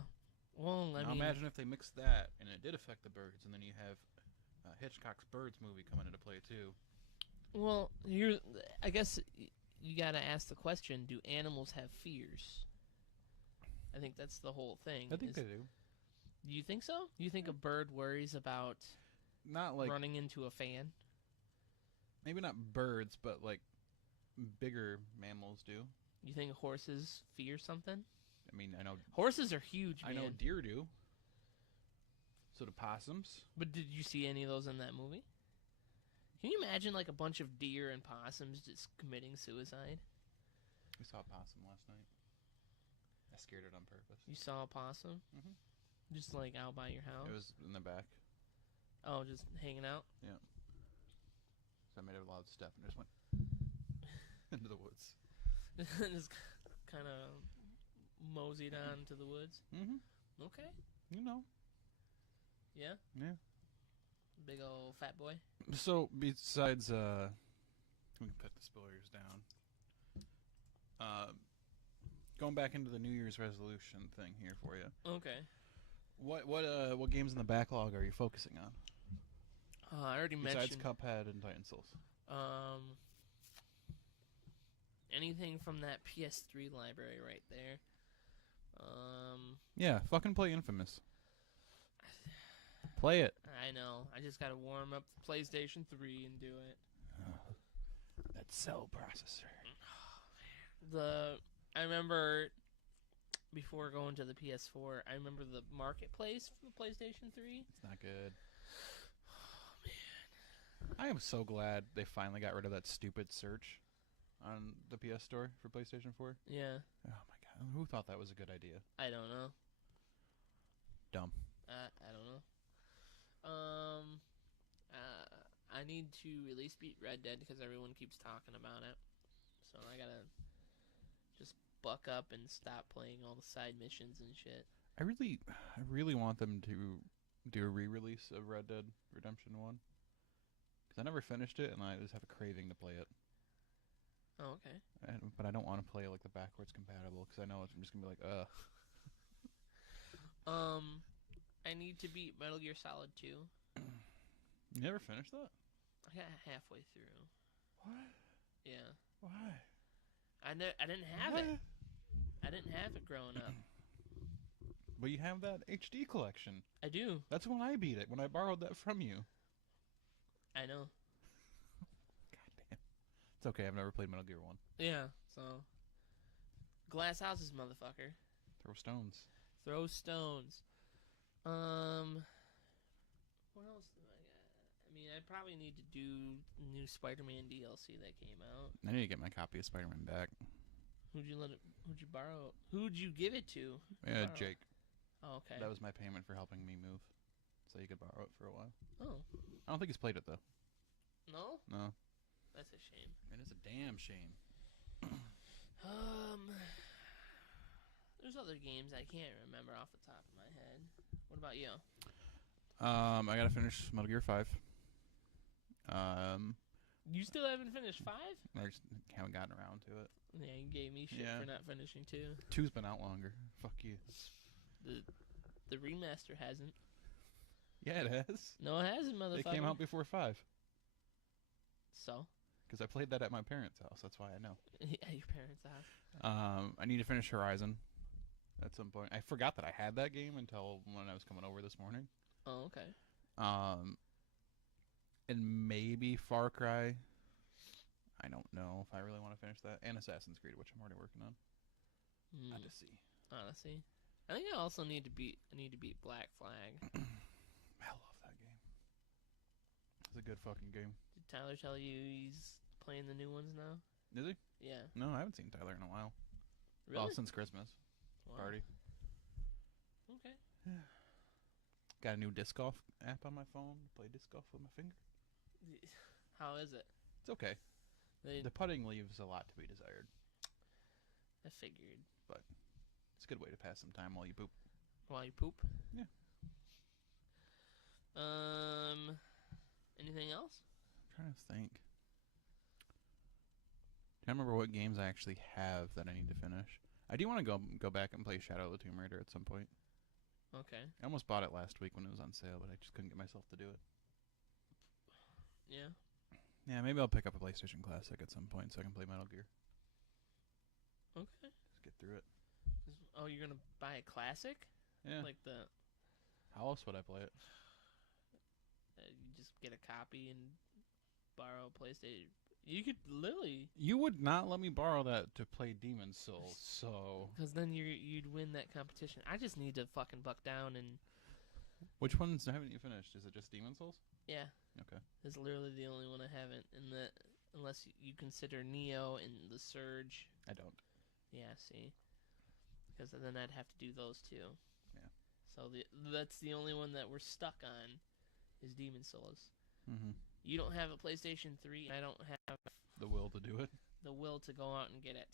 Well, I now mean, imagine if they mixed that, and it did affect the birds, and then you have Hitchcock's Birds movie coming into play, too. well, I guess you gotta ask the question: do animals have fears? I think that's the whole thing. I think they do. Do you think so? You think a bird worries about Not like... running into a fan? Maybe not birds, but, like, bigger mammals do. You think horses fear something? I mean, I know... Horses are huge, man. I know deer do. So do possums. But did you see any of those in that movie? Can you imagine, like, a bunch of deer and possums just committing suicide? We saw a possum last night. I scared it on purpose. You saw a possum? Mm-hmm. Just, like, out by your house? It was in the back. Oh, just hanging out? Yeah. So I made a loud step and just went into the woods. Just kind of moseyed on to the woods? Mm-hmm. Okay. You know. Yeah? Yeah. Big old fat boy? So, besides, we can put the spoilers down. Going back into the New Year's resolution thing here for you. Okay. What games in the backlog are you focusing on? I already Besides mentioned... Cuphead and Titan Souls. Anything from that PS3 library right there. Yeah, fucking play Infamous. Play it. I know. I just gotta warm up the PlayStation 3 and do it. That cell processor. I remember before going to the PS4, I remember the marketplace for the PlayStation 3. It's not good. Oh, man. I am so glad they finally got rid of that stupid search on the PS Store for PlayStation 4. Yeah. Oh, my God. Who thought that was a good idea? I don't know. Dumb. I don't know. I need to at least beat Red Dead because everyone keeps talking about it. So I gotta just buck up and stop playing all the side missions and shit. I really want them to do a re-release of Red Dead Redemption 1. Because I never finished it, and I just have a craving to play it. Oh, okay. But I don't want to play like the backwards compatible, because I know I'm just going to be like, ugh. I need to beat Metal Gear Solid 2. You never finished that? I got halfway through. What? Yeah. Why? I didn't have it. I didn't have it growing up. But you have that HD collection. I do. That's when I beat it, when I borrowed that from you. I know. God damn. It's okay, I've never played Metal Gear 1. Yeah, so... Glass houses, motherfucker. Throw stones. Throw stones. What else do I got? I mean, I probably need to do new Spider-Man DLC that came out. I need to get my copy of Spider-Man back. Who'd you borrow? Who'd you give it to? Yeah, Jake. Oh, okay. That was my payment for helping me move. So you could borrow it for a while. Oh. I don't think he's played it, though. No? No. That's a shame. It is a damn shame. There's other games I can't remember off the top of my head. What about you? I gotta finish Metal Gear 5. You still haven't finished 5? I just haven't gotten around to it. Yeah, you gave me shit for not finishing 2. 2's been out longer. Fuck you. The remaster hasn't. Yeah, it has. No, it hasn't, motherfucker. It came out before 5. So? Because I played that at my parents' house. That's why I know. Yeah, your parents' house. I need to finish Horizon at some point. I forgot that I had that game until when I was coming over this morning. Oh, okay. And maybe Far Cry. I don't know if I really want to finish that. And Assassin's Creed, which I'm already working on. Not to see. Honestly, I think I also need to beat Black Flag. I love that game. It's a good fucking game. Did Tyler tell you he's playing the new ones now? Is he? Yeah. No, I haven't seen Tyler in a while. Really? Well, since Christmas party. Okay. Got a new disc golf app on my phone. Play disc golf with my finger. How is it? It's okay. The putting leaves a lot to be desired. I figured. But it's a good way to pass some time while you poop. While you poop? Yeah. Anything else? I'm trying to think. Can't remember what games I actually have that I need to finish. I do want to go back and play Shadow of the Tomb Raider at some point. Okay. I almost bought it last week when it was on sale, but I just couldn't get myself to do it. Yeah. Yeah, maybe I'll pick up a PlayStation Classic at some point so I can play Metal Gear. Okay. Just get through it. Oh, you're gonna buy a classic? Yeah. Like the. How else would I play it? You just get a copy and borrow a PlayStation. You could literally. You would not let me borrow that to play Demon's Souls, so. Because then you'd win that competition. I just need to fucking buck down and. Which ones haven't you finished? Is it just Demon's Souls? Yeah. Okay. It's literally the only one I haven't, unless you consider Neo and the Surge. I don't. Yeah, see, because then I'd have to do those two. Yeah. So that's the only one that we're stuck on, is Demon's Souls. Mm-hmm. You don't have a PlayStation 3. I don't have The will to do it. the will to go out and get it.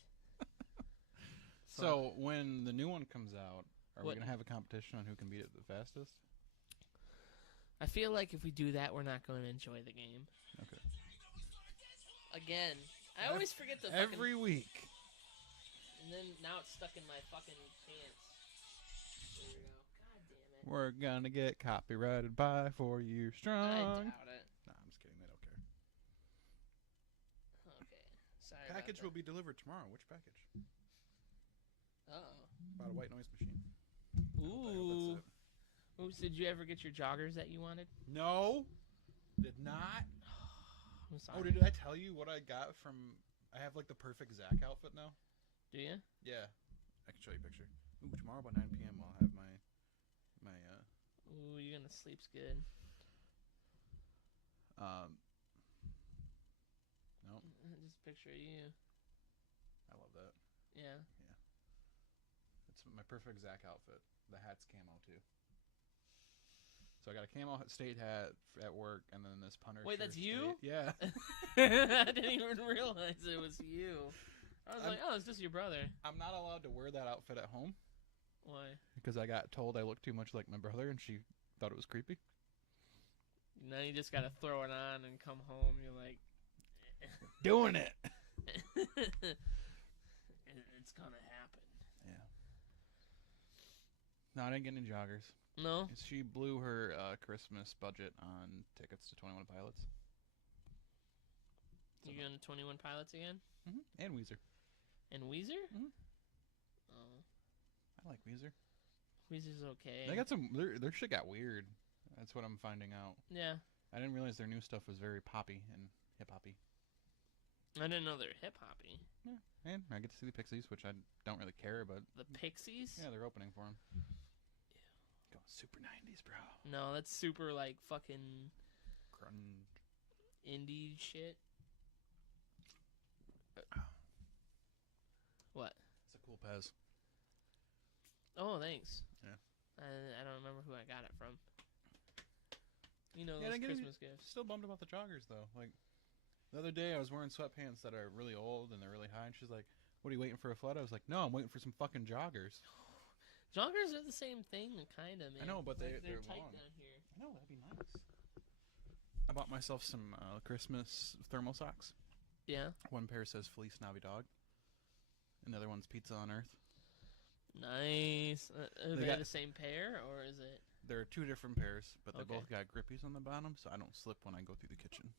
So when the new one comes out, are we What- gonna have a competition on who can beat it the fastest? I feel like if we do that, we're not going to enjoy the game. Okay. Again, I always forget the fucking... Every week. And then now it's stuck in my fucking pants. There we go. God damn it. We're gonna get copyrighted by 4 Years I Strong. doubt it. Nah, I'm just kidding. They don't care. Okay. Sorry Package about will be delivered tomorrow. Which package? that. Uh-oh. About a white noise machine. Ooh. Oops, did you ever get your joggers that you wanted? No, did not. I'm sorry. Oh, did I tell you what I got from? I have like the perfect Zach outfit now. Do you? Yeah, I can show you a picture. Ooh, tomorrow about 9 p.m. I'll have my. Ooh, you're gonna sleep's good. No, Just picture you. I love that. Yeah. It's my perfect Zach outfit. The hat's camo too. So I got a camo state hat at work, and then this punter. Wait, that's you? Yeah. I didn't even realize it was you. I was like, oh, it's just your brother. I'm not allowed to wear that outfit at home Why? because I got told I look too much like my brother, and she thought it was creepy. Now you just gotta throw it on and come home. You're like, Doing it. it's gonna happen. Yeah. No, I didn't get any joggers. No? She blew her Christmas budget on tickets to 21 Pilots. You going to 21 Pilots again? Mm-hmm. And Weezer. And Weezer? Mhm. Oh. I like Weezer. Weezer's okay. They got some. Their shit got weird. That's what I'm finding out. Yeah. I didn't realize their new stuff was very poppy and hip hoppy. I didn't know they're hip-hoppy. Yeah, and I get to see the Pixies, which I don't really care, but The Pixies? yeah, they're opening for them. Going super 90s, bro. No, that's super, like, fucking Grunge. indie shit. What? It's a cool Pez. Oh, thanks. Yeah. I don't remember who I got it from. You know, Yeah, those I get it. Christmas gifts. Still bummed about the joggers though. Like the other day, I was wearing sweatpants that are really old and they're really high, and she's like, "What are you waiting for a flood?" I was like, "No, I'm waiting for some fucking joggers." Joggers are the same thing, kind of, man. I know, but they're they're tight long. down here. I know, that'd be nice. I bought myself some Christmas thermal socks. Yeah. One pair says Feliz Navidad, and the other one's Pizza on Earth. Nice. Are They they got- the same pair, or is it? There are two different pairs, but they Okay. both got grippies on the bottom, so I don't slip when I go through the kitchen.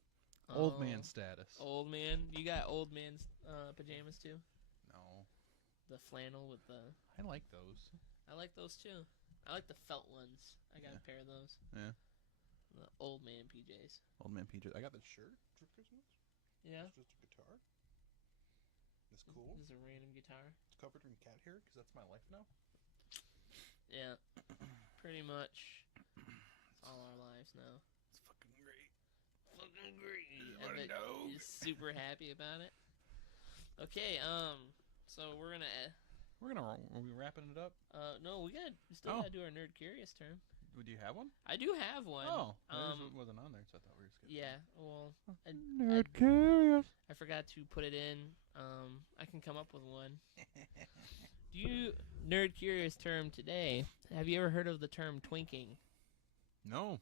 Old man Oh, status. Old man. You got old man's pajamas too. No, The flannel with the. I like those. I like those too. I like the felt ones. I got Yeah. a pair of those. Yeah. The old man PJs. Old man PJ. I got this shirt for Christmas. Yeah. It's just a guitar. It's cool. This is a random guitar. It's covered in cat hair because that's my life now. Yeah. Pretty much. It's all our lives now. It's fucking great. Fucking great. Just I wanna bet know. you're super happy about it. Okay, so we're gonna Are we wrapping it up? no, we still Oh. gotta do our nerd curious term. Do you have one? I do have one. Oh, it wasn't on there, so I thought we were skipping. Yeah, well, Nerd curious. I forgot to put it in. I can come up with one. Do you nerd curious term today? Have you ever heard of the term twinking? No.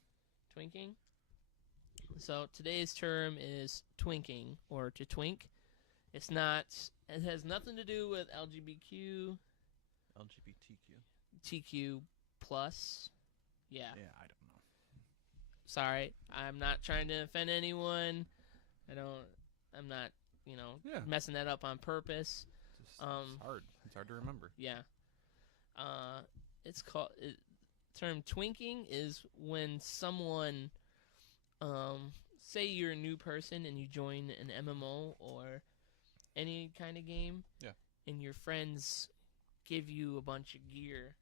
Twinking. So today's term is twinking, or to twink, It's not. It has nothing to do with LGBTQ. TQ plus. Yeah. Yeah, I don't know. Sorry, I'm not trying to offend anyone. I'm not, messing that up on purpose. It's hard. It's hard to remember. Yeah. It's called. Term twinking is when someone, say you're a new person and you join an MMO or any kind of game. Yeah. And your friends give you a bunch of gear.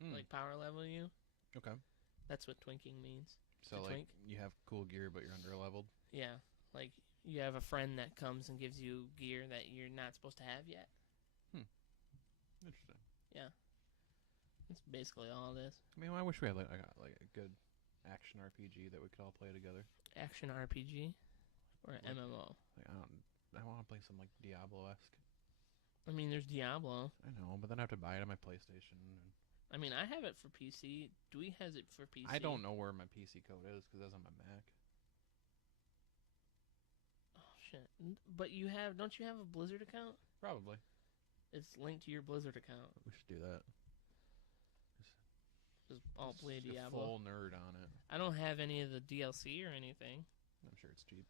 Like power level you. Okay. That's what twinking means. So like twink. You have cool gear but you're under-leveled? Yeah. Like you have a friend that comes and gives you gear that you're not supposed to have yet. Interesting. Yeah. That's basically all it is. I mean, I wish we had like a good action RPG that we could all play together. Action RPG? Or MMO? Like, I want to play some like Diablo-esque. I mean, there's Diablo. I know, but then I have to buy it on my PlayStation. I mean, I have it for PC. Dewey has it for PC. I don't know where my PC code is because it's on my Mac. Oh shit! But don't you have a Blizzard account? Probably. It's linked to your Blizzard account. We should do that. Just all play Diablo. Full nerd on it. I don't have any of the DLC or anything. I'm sure it's cheap.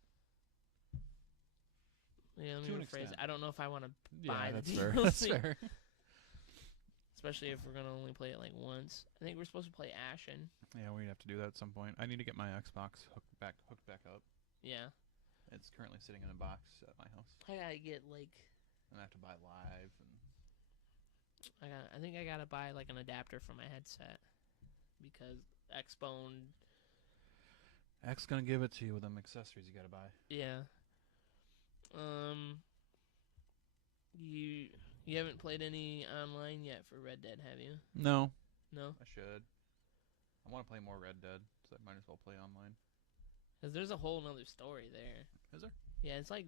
Yeah, let me rephrase it. I don't know if I want to buy the DLC. Fair. That's fair. Especially if we're going to only play it like once. I think we're supposed to play Ashen. Yeah, we'd have to do that at some point. I need to get my Xbox hooked back up. Yeah. It's currently sitting in a box at my house. I gotta get like... And I have to buy live. And I think I gotta buy like an adapter for my headset. Because Xbone... X's gonna give it to you with them accessories you gotta buy. Yeah. You haven't played any online yet for Red Dead, have you? No. No? I should. I want to play more Red Dead, so I might as well play online. Because there's a whole nother story there. Is there? Yeah, it's like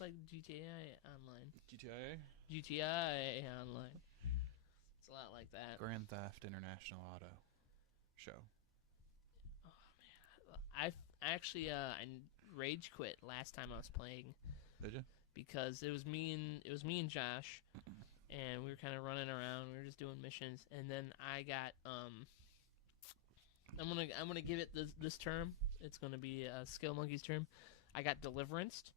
GTA Online. GTA Online. It's a lot like that. Grand Theft International Auto Show. Oh man, I rage quit last time I was playing. Did you? Because it was me and Josh, and we were kind of running around. We were just doing missions, and then I got I'm gonna give it this term. It's gonna be a Skill Monkey's term. I got Deliveranced.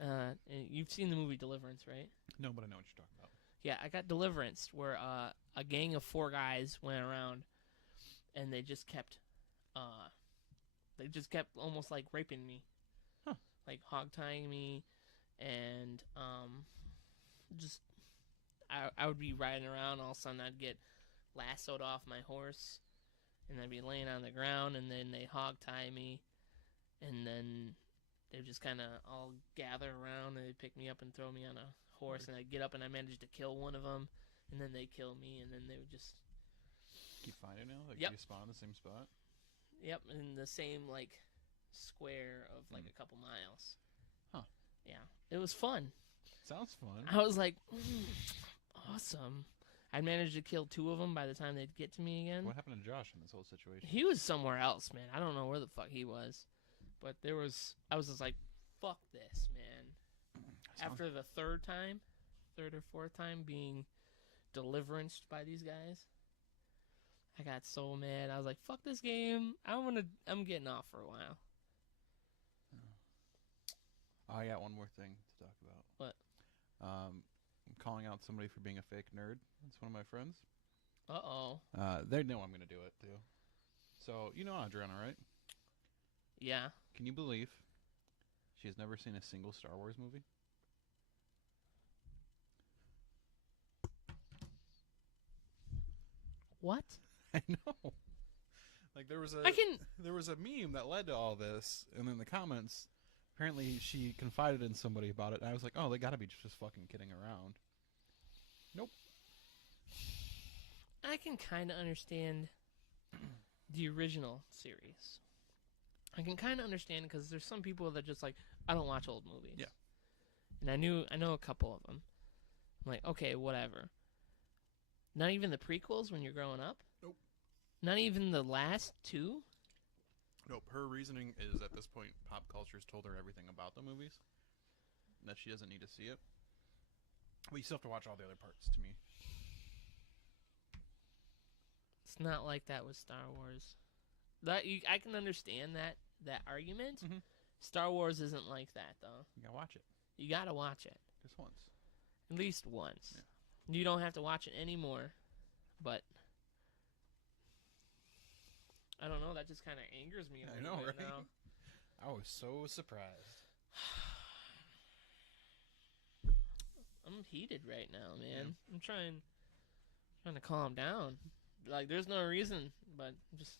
And you've seen the movie Deliverance, right? No, but I know what you're talking about. Yeah, I got Deliverance, where a gang of 4 guys went around, and they just kept almost like raping me. Like hog tying me, and I would be riding around. All of a sudden, I'd get lassoed off my horse, and I'd be laying on the ground, and then they hog tie me, and then they would just kind of all gather around, and they'd pick me up and throw me on a horse, and I'd get up, and I managed to kill one of them, and then they kill me, and then they would just keep finding you. Like you spawn in the same spot. Yep, in the same like square of like a couple miles. Huh. Yeah. It was fun. Sounds fun. I was like, awesome. I managed to kill 2 of them by the time they'd get to me again. What happened to Josh in this whole situation? He was somewhere else, man. I don't know where the fuck he was. But I was just like, fuck this, man. After the 3rd or 4th time being deliveranced by these guys, I got so mad. I was like, fuck this game. I'm getting off for a while. I got one more thing to talk about. What? I'm calling out somebody for being a fake nerd. That's one of my friends. Uh-oh. They know I'm going to do it, too. So, you know Adriana, right? Yeah. Can you believe she has never seen a single Star Wars movie? What? I know. Like, there was a meme that led to all this, and in the comments, apparently she confided in somebody about it, and I was like, oh, they gotta be just fucking kidding around. Nope. I can kind of understand the original series. I can kind of understand because there's some people that just like, I don't watch old movies. Yeah. And I know a couple of them. I'm like, okay, whatever. Not even the prequels when you're growing up? Nope. Not even the last 2? Nope. Her reasoning is at this point, pop culture's told her everything about the movies, and that she doesn't need to see it. But you still have to watch all the other parts. To me, It's not like that with Star Wars. I can understand that argument. Mm-hmm. Star Wars isn't like that, though. you gotta watch it You gotta watch it. just once. At least once. Yeah. You don't have to watch it anymore. But I don't know, that just kind of angers me a little bit now. I was so surprised. I'm heated right now, man. Yeah. I'm trying to calm down. Like, there's no reason, but just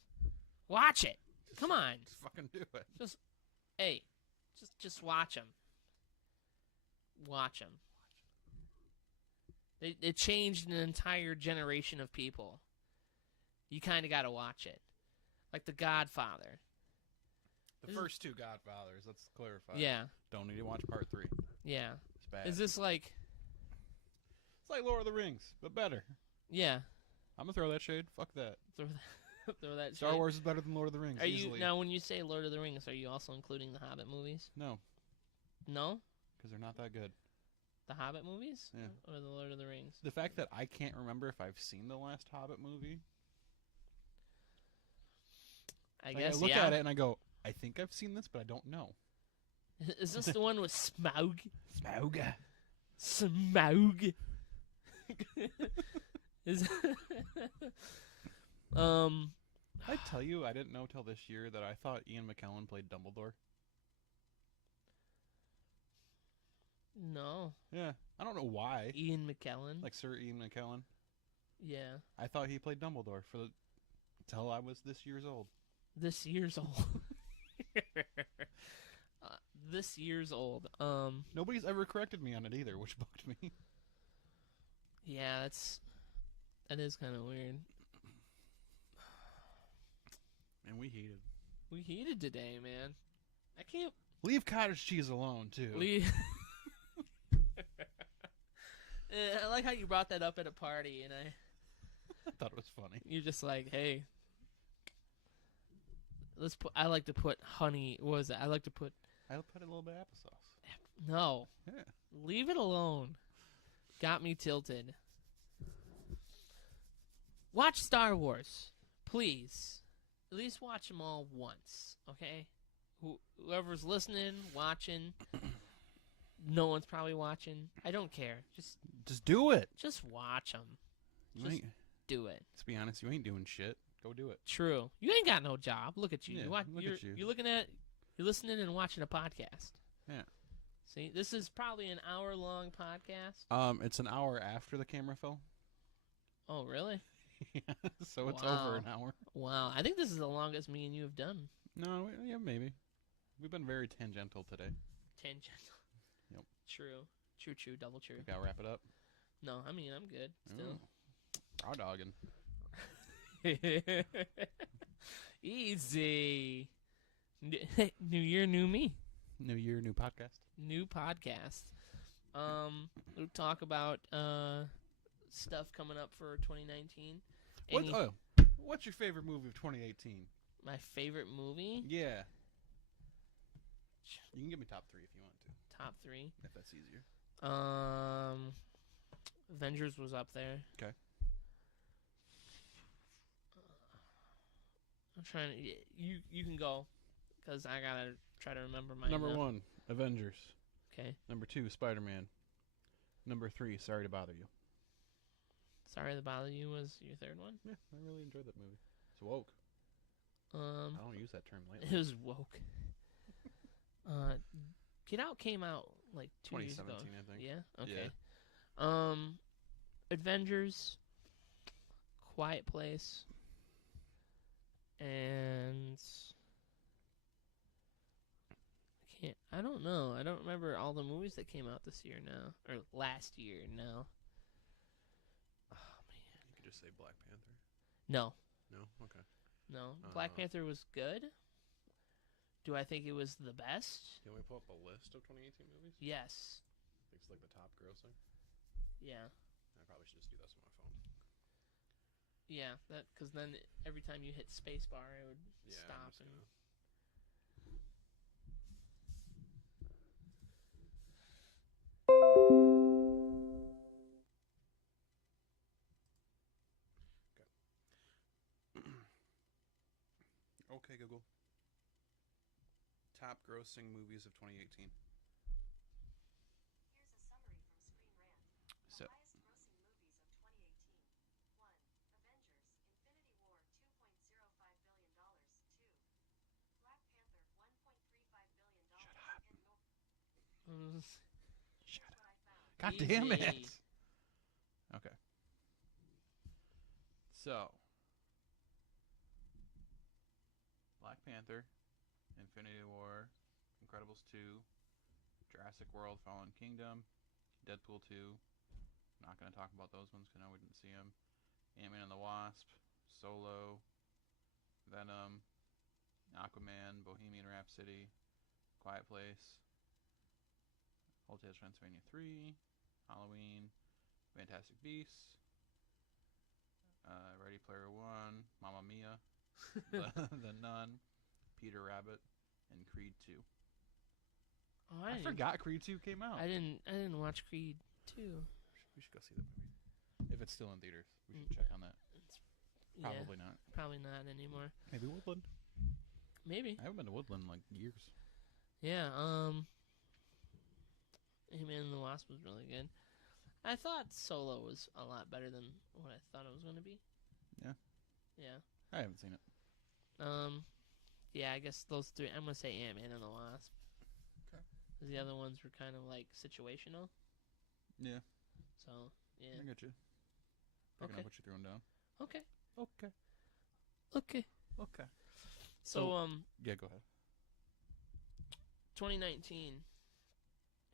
watch it. Come on. Just fucking do it. Just watch them. Watch them. It changed an entire generation of people. You kind of got to watch it. Like The Godfather. The first two Godfathers, let's clarify. Yeah. Don't need to watch part 3. Yeah. It's bad. Is this like... It's like Lord of the Rings, but better. Yeah. I'm going to throw that shade. Fuck that. Throw that Star shade. Wars is better than Lord of the Rings, easily. Now, when you say Lord of the Rings, are you also including the Hobbit movies? No. No? Because they're not that good. The Hobbit movies? Yeah. Or the Lord of the Rings? The fact that I can't remember if I've seen the last Hobbit movie. I guess, I look at it and I go, I think I've seen this, but I don't know. Is this the one with Smaug? Smaug. Smaug. Is I tell you, I didn't know till this year that I thought Ian McKellen played Dumbledore. No. Yeah, I don't know why. Ian McKellen? Like Sir Ian McKellen. Yeah. I thought he played Dumbledore till I was this year's old. This year's old. This year's old. Nobody's ever corrected me on it either, which bugged me. Yeah, that is kind of weird. And we heated. We heated today, man. I can't leave cottage cheese alone too. I like how you brought that up at a party, and I thought it was funny. You're just like, hey, I like to put honey. What was it? I put a little bit of applesauce. No. Yeah. Leave it alone. Got me tilted. Watch Star Wars, please. At least watch them all once, okay? Whoever's listening, watching, no one's probably watching. I don't care. Just do it. Just watch them. Just do it. Let's be honest. You ain't doing shit. Go do it. True. You ain't got no job. Look at you. Yeah, You're listening and watching a podcast. Yeah. See, this is probably an hour-long podcast. It's an hour after the camera fell. Oh, really? Yeah. So it's over an hour. Wow. I think this is the longest me and you have done. No, yeah, maybe. We've been very tangential today. Tangential. Yep. True. Double true. We gotta wrap it up. No, I mean, I'm good still. Raw dogging. Easy. New year, new me. New year, new podcast. New podcast. We'll talk about stuff coming up for 2019. What's your favorite movie of 2018? My favorite movie? Yeah. You can give me top 3 if you want to. Top 3? If that's easier. Avengers was up there. Okay. I'm trying to... You can go, because I gotta try to remember my... Number 1, Avengers. Okay. Number 2, Spider-Man. Number 3, Sorry to Bother You. Sorry to Bother You was your third one? Yeah, I really enjoyed that movie. It's woke. I don't use that term lately. It was woke. Get Out came out like 2 years ago. 2017, I think. Yeah? Okay. Yeah. Avengers, Quiet Place, and I don't know. I don't remember all the movies that came out this year now, or last year now. Oh man. You could just say Black Panther. No. No? Okay. No. Black Panther was good. Do I think it was the best? Can we pull up a list of 2018 movies? Yes. It's like the top grossing. Yeah. I probably should just do this on my phone. Yeah, because then every time you hit spacebar, it would stop. Okay, Google. Top grossing movies of 2018. Here's a summary from Screen Rant. The So, highest grossing movies of 2018. 1. Avengers, Infinity War, $2.05 billion. 2. Black Panther, $1.35 billion. Shut up. And North. Shut Here's what I found. God damn it! Easy. Okay. So, Black Panther, Infinity War, Incredibles 2, Jurassic World Fallen Kingdom, Deadpool 2. Not going to talk about those ones because I know we didn't see them. Ant-Man and the Wasp, Solo, Venom, Aquaman, Bohemian Rhapsody, Quiet Place, Hotel Transylvania 3, Halloween, Fantastic Beasts, Ready Player One, Mamma Mia, the Nun, Peter Rabbit, and Creed 2. Oh, I forgot Creed 2 came out. I didn't watch Creed 2. We should go see the movie. If it's still in theaters, we should check on that. Probably not. Probably not anymore. Maybe Woodland. Maybe. I haven't been to Woodland in like years. Yeah. Ant-Man and the Wasp was really good. I thought Solo was a lot better than what I thought it was going to be. Yeah. Yeah. I haven't seen it. Yeah, I guess those three. I'm gonna say Ant-Man and the Wasp. Okay. 'Cause the other ones were kind of like situational. Yeah. So yeah. I get you. Picking Okay. up what you're throwing down. Okay. Okay. Okay. Okay. So Yeah, go ahead. 2019.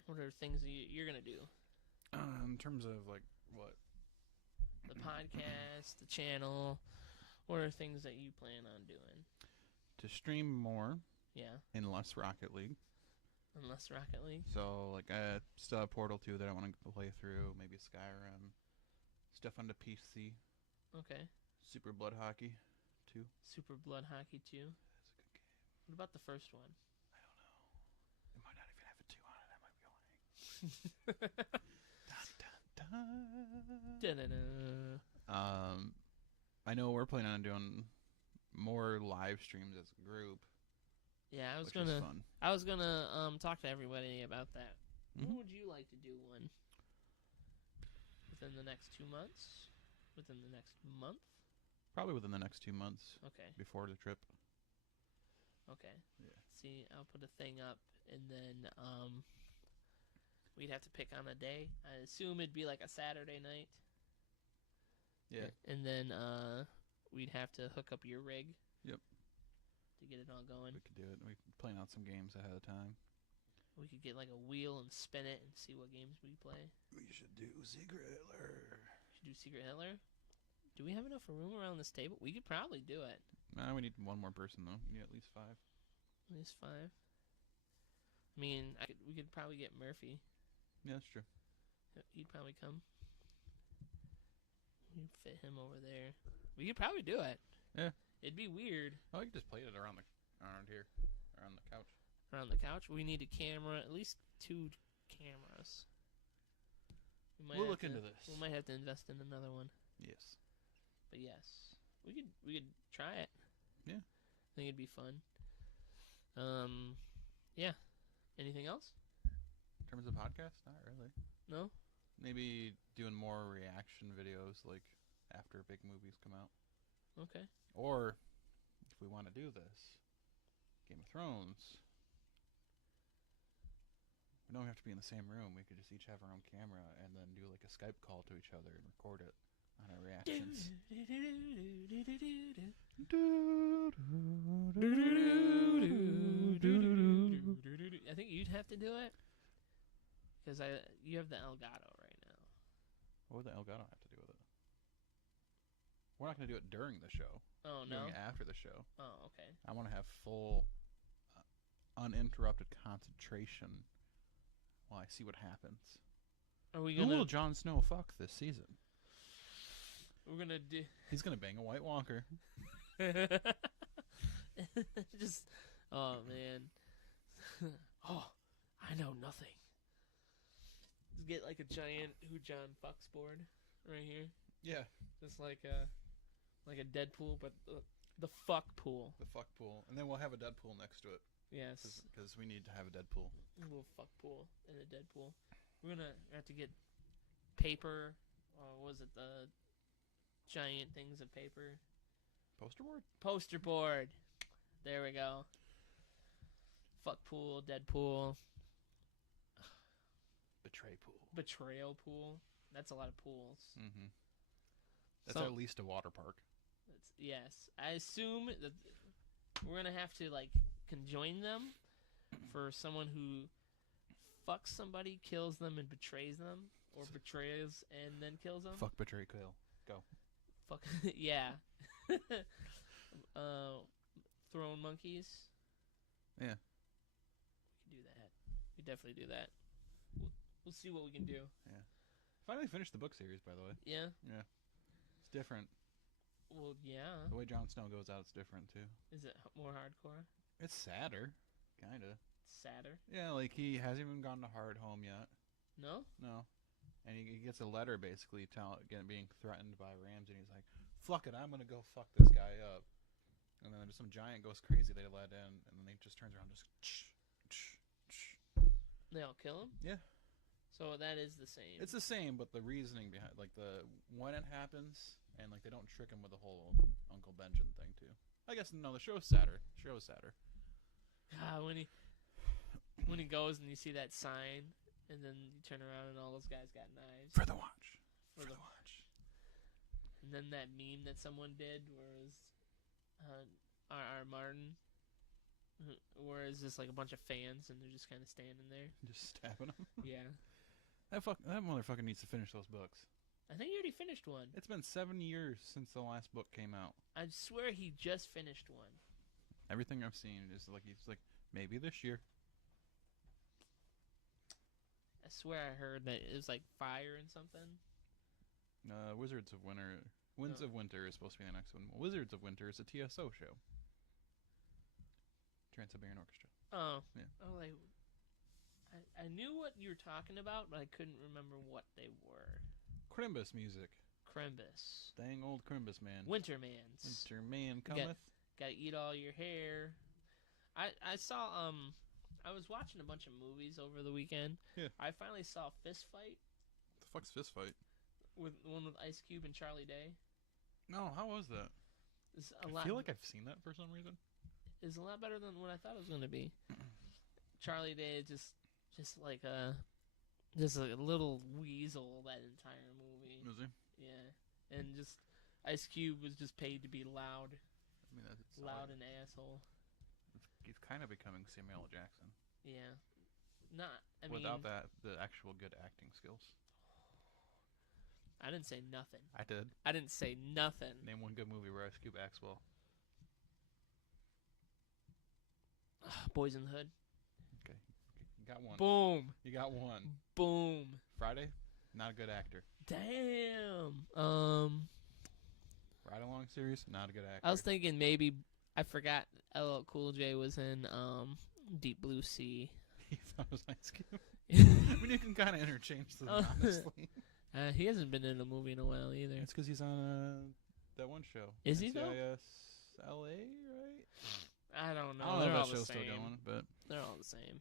What are things that you're gonna do? In terms of like what? The podcast, the channel. What are things that you plan on doing? To stream more Yeah. and less Rocket League. Unless Rocket League. So like I still have Portal 2 that I want to play through. Maybe Skyrim. Stuff on the PC. Okay. Super Blood Hockey 2. Super Blood Hockey 2. That's a good game. What about the first one? I don't know. It might not even have a 2 on it. I might be lying. Dun, dun, dun. Da-da-da. I know we're planning on doing more live streams as a group. Yeah, I was which is gonna. fun. I was gonna talk to everybody about that. Mhm. When would you like to do one? Within the next 2 months? Within the next month? Probably within the next 2 months Okay. before the trip. Okay. Yeah. See, I'll put a thing up, and then we'd have to pick on a day. I assume it'd be like a Saturday night. Yeah. And then we'd have to hook up your rig. Yep. To get it all going. We could do it. We could plan out some games ahead of time. We could get like a wheel and spin it and see what games we play. We should do Secret Hitler. Should do Secret Hitler. Do we have enough room around this table? We could probably do it. Nah, we need one more person though. We need at least 5. At least 5. I mean, we could probably get Murphy. Yeah, that's true. He'd probably come. We'd fit him over there. We could probably do it. Yeah. It'd be weird. Oh, we could just play it around here, around the couch. Around the couch. We need a camera, at least 2 cameras. We'll look into this. We might have to invest in another one. Yes. But yes, we could try it. Yeah. I think it'd be fun. Yeah. Anything else? In terms of podcasts, not really. No? Maybe doing more reaction videos like after big movies come out. Okay. Or if we want to do this, Game of Thrones. We don't have to be in the same room. We could just each have our own camera and then do like a Skype call to each other and record it on our reactions. I think you'd have to do it because you have the Elgato right now. What would the Elgato have to do with it? We're not going to do it during the show. Oh We're no. doing it after the show. Oh okay. I want to have full, uninterrupted concentration while I see what happens. Are we Who gonna? will Jon Snow fuck this season? We're gonna do. He's gonna bang a White Walker. Just. Oh man. Oh, I know nothing. Just get like a giant Who John fucks board right here. Yeah. Just like a Deadpool, but The fuck pool. The fuck pool. And then we'll have a Deadpool next to it. Yes. Because we need to have a Deadpool. A little fuck pool and a Deadpool. We're gonna have to get paper. Or was it the giant things of paper? Poster board? Poster board. There we go. Fuck pool, Deadpool. Betray pool. Betrayal pool. That's a lot of pools. Mm-hmm. That's at least a water park. Yes. I assume that we're going to have to, like, conjoin them for someone who fucks somebody, kills them, and betrays them. Or betrays and then kills them. Fuck, betray, kill. Go. Fuck. Yeah. Throwing monkeys. Yeah. We can do that. We definitely do that. We'll see what we can do. Yeah. Finally finished the book series, by the way. Yeah? Yeah. It's different. Well, yeah. The way Jon Snow goes out, it's different, too. Is it more hardcore? It's sadder. Kinda. Sadder? Yeah, like, he hasn't even gone to Hardhome yet. No? No. And he gets a letter, basically, being threatened by Ramsay, and he's like, fuck it, I'm gonna go fuck this guy up. And then some giant goes crazy they let in, and then he just turns around and just... They all kill him? Yeah. So that is the same. It's the same, but the reasoning behind, like, when it happens, and, like, they don't trick him with the whole Uncle Benjamin thing, too. I guess, no, the show's sadder. God, when he goes and you see that sign, and then you turn around and all those guys got knives. For the watch. For the watch. And then that meme that someone did was R.R. Martin, where it's just like a bunch of fans and they're just kind of standing there. Just stabbing them? Yeah. That motherfucker needs to finish those books. I think he already finished one. It's been 7 years since the last book came out. I swear he just finished one. Everything I've seen is like, he's like, maybe this year. I swear I heard that it was like fire and something. Wizards of Winter. Winds of Winter is supposed to be the next one. Wizards of Winter is a TSO show. Trans-Siberian Orchestra. Oh. Yeah. Oh, like, I knew what you were talking about, but I couldn't remember what they were. Crimbus music. Crimbus. Dang old Crimbus man. Wintermans. Winter man cometh. Gotta eat all your hair. I saw, I was watching a bunch of movies over the weekend. Yeah. I finally saw Fist Fight. The fuck's Fist Fight? With the one with Ice Cube and Charlie Day. No, how was that? I feel like I've seen that for some reason. It's a lot better than what I thought it was going to be. Charlie Day is just like a little weasel that entire movie. Was he? Yeah. And just Ice Cube was just paid to be loud. I mean, that's loud and asshole. He's kind of becoming Samuel L. Jackson. Yeah. Without the actual good acting skills. I didn't say nothing. I did. I didn't say nothing. Name one good movie where Ice Cube acts well. Boys in the Hood. Okay. You got one. Boom. You got one. Boom. Friday? Not a good actor. Damn. Ride Along series? Not a good actor. I was thinking maybe, I forgot LL Cool J was in Deep Blue Sea. You thought it was Ice Cube? I mean, you can kind of interchange them, honestly. He hasn't been in a movie in a while either. It's because he's on that one show. Is he though? NCIS LA, right? I don't know. I don't know They're if all that the show's same. still going, but they're all the same.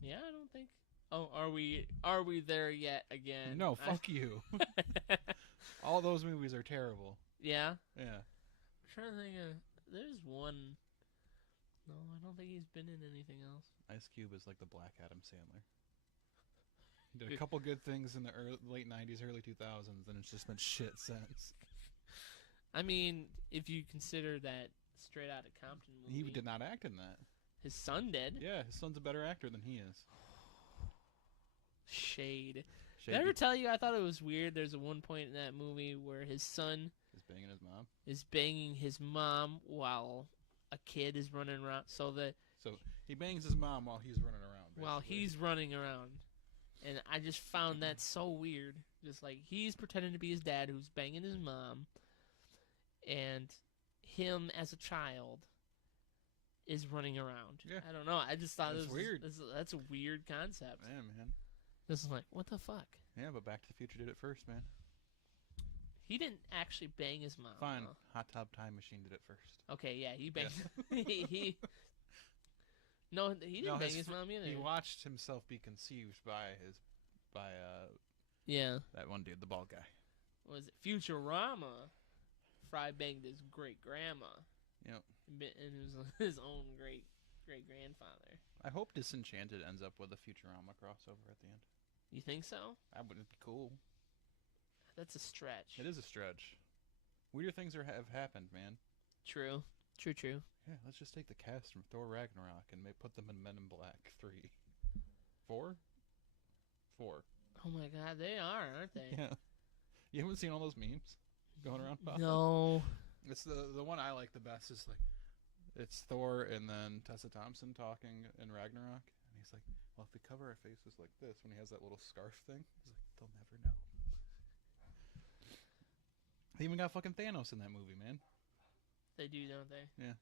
Yeah, I don't think. Oh, are we there yet again? No, fuck you. All those movies are terrible. Yeah? Yeah. I'm trying to think of, there's one. No, I don't think he's been in anything else. Ice Cube is like the Black Adam Sandler. He did a couple good things in the late 90s, early 2000s, and it's just been shit since. I mean, if you consider that Straight Outta Compton movie. He did not act in that. His son did. Yeah, his son's a better actor than he is. Shade. Did I ever tell you I thought it was weird? There's a one point in that movie where his son is banging his mom while a kid is running around. So he bangs his mom while he's running around. Basically. While he's running around. And I just found that so weird. Just like he's pretending to be his dad who's banging his mom. And him as a child is running around. Yeah. I don't know. I just thought it was weird. That's a weird concept. Yeah, man. This is like, what the fuck? Yeah, but Back to the Future did it first, man. He didn't actually bang his mom. Fine. though. Hot Tub Time Machine did it first. Okay, yeah, he banged. he. No, he didn't bang his mom either. He watched himself be conceived by Yeah. that one dude, the bald guy. Was it Futurama? Fry banged his great grandma. Yep. And it was his own great grandfather. I hope Disenchanted ends up with a Futurama crossover at the end. You think so? That would be cool. That's a stretch. It is a stretch. Weirder things have happened, man. True. Yeah, let's just take the cast from Thor Ragnarok and put them in Men in Black 3. 4? 4. Oh my God, they are, aren't they? Yeah. You haven't seen all those memes going around? No. It's the one I like the best is like, it's Thor and then Tessa Thompson talking in Ragnarok. And he's like, well, if we cover our faces like this, when he has that little scarf thing, he's like, they'll never know. They even got fucking Thanos in that movie, man. They do, don't they? Yeah.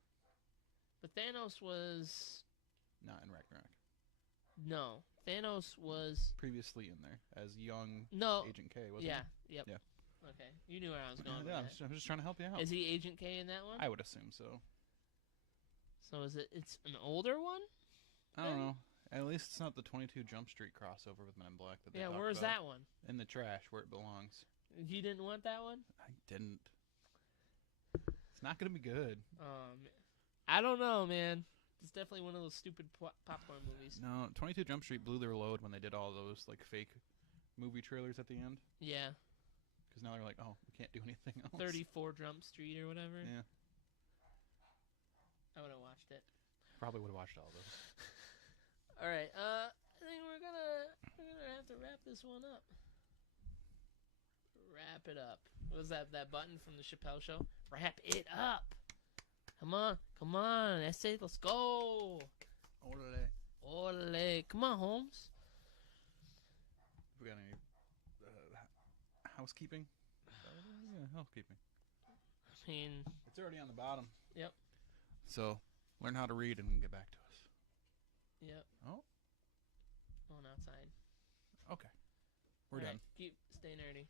But Thanos was... Not in Ragnarok. No. Thanos was... Previously in there as young Agent K, wasn't Yeah. he? Yep. Yeah. Okay. You knew where I was going Yeah, with that. I'm just trying to help you out. Is he Agent K in that one? I would assume so. So it's an older one? I don't know. At least it's not the 22 Jump Street crossover with Men in Black that they talked where's about. that one? In the trash where it belongs. You didn't want that one? I didn't. It's not going to be good. I don't know, man. It's definitely one of those stupid popcorn movies. No, 22 Jump Street blew their load when they did all those like fake movie trailers at the end. Yeah. Because now they're like, oh, we can't do anything else. 34 Jump Street or whatever. Yeah. I would have watched it. Probably would have watched all those. All right. I think we're gonna have to wrap this one up. Wrap it up. What was that button from the Chappelle Show? Wrap it up. Come on. That's it. Let's go. Orale. Come on, Holmes. We got any housekeeping? Yeah, housekeeping. I mean, it's already on the bottom. Yep. So learn how to read and get back to us. Yep. Oh. Going outside. Okay. We're All done. right, stay nerdy.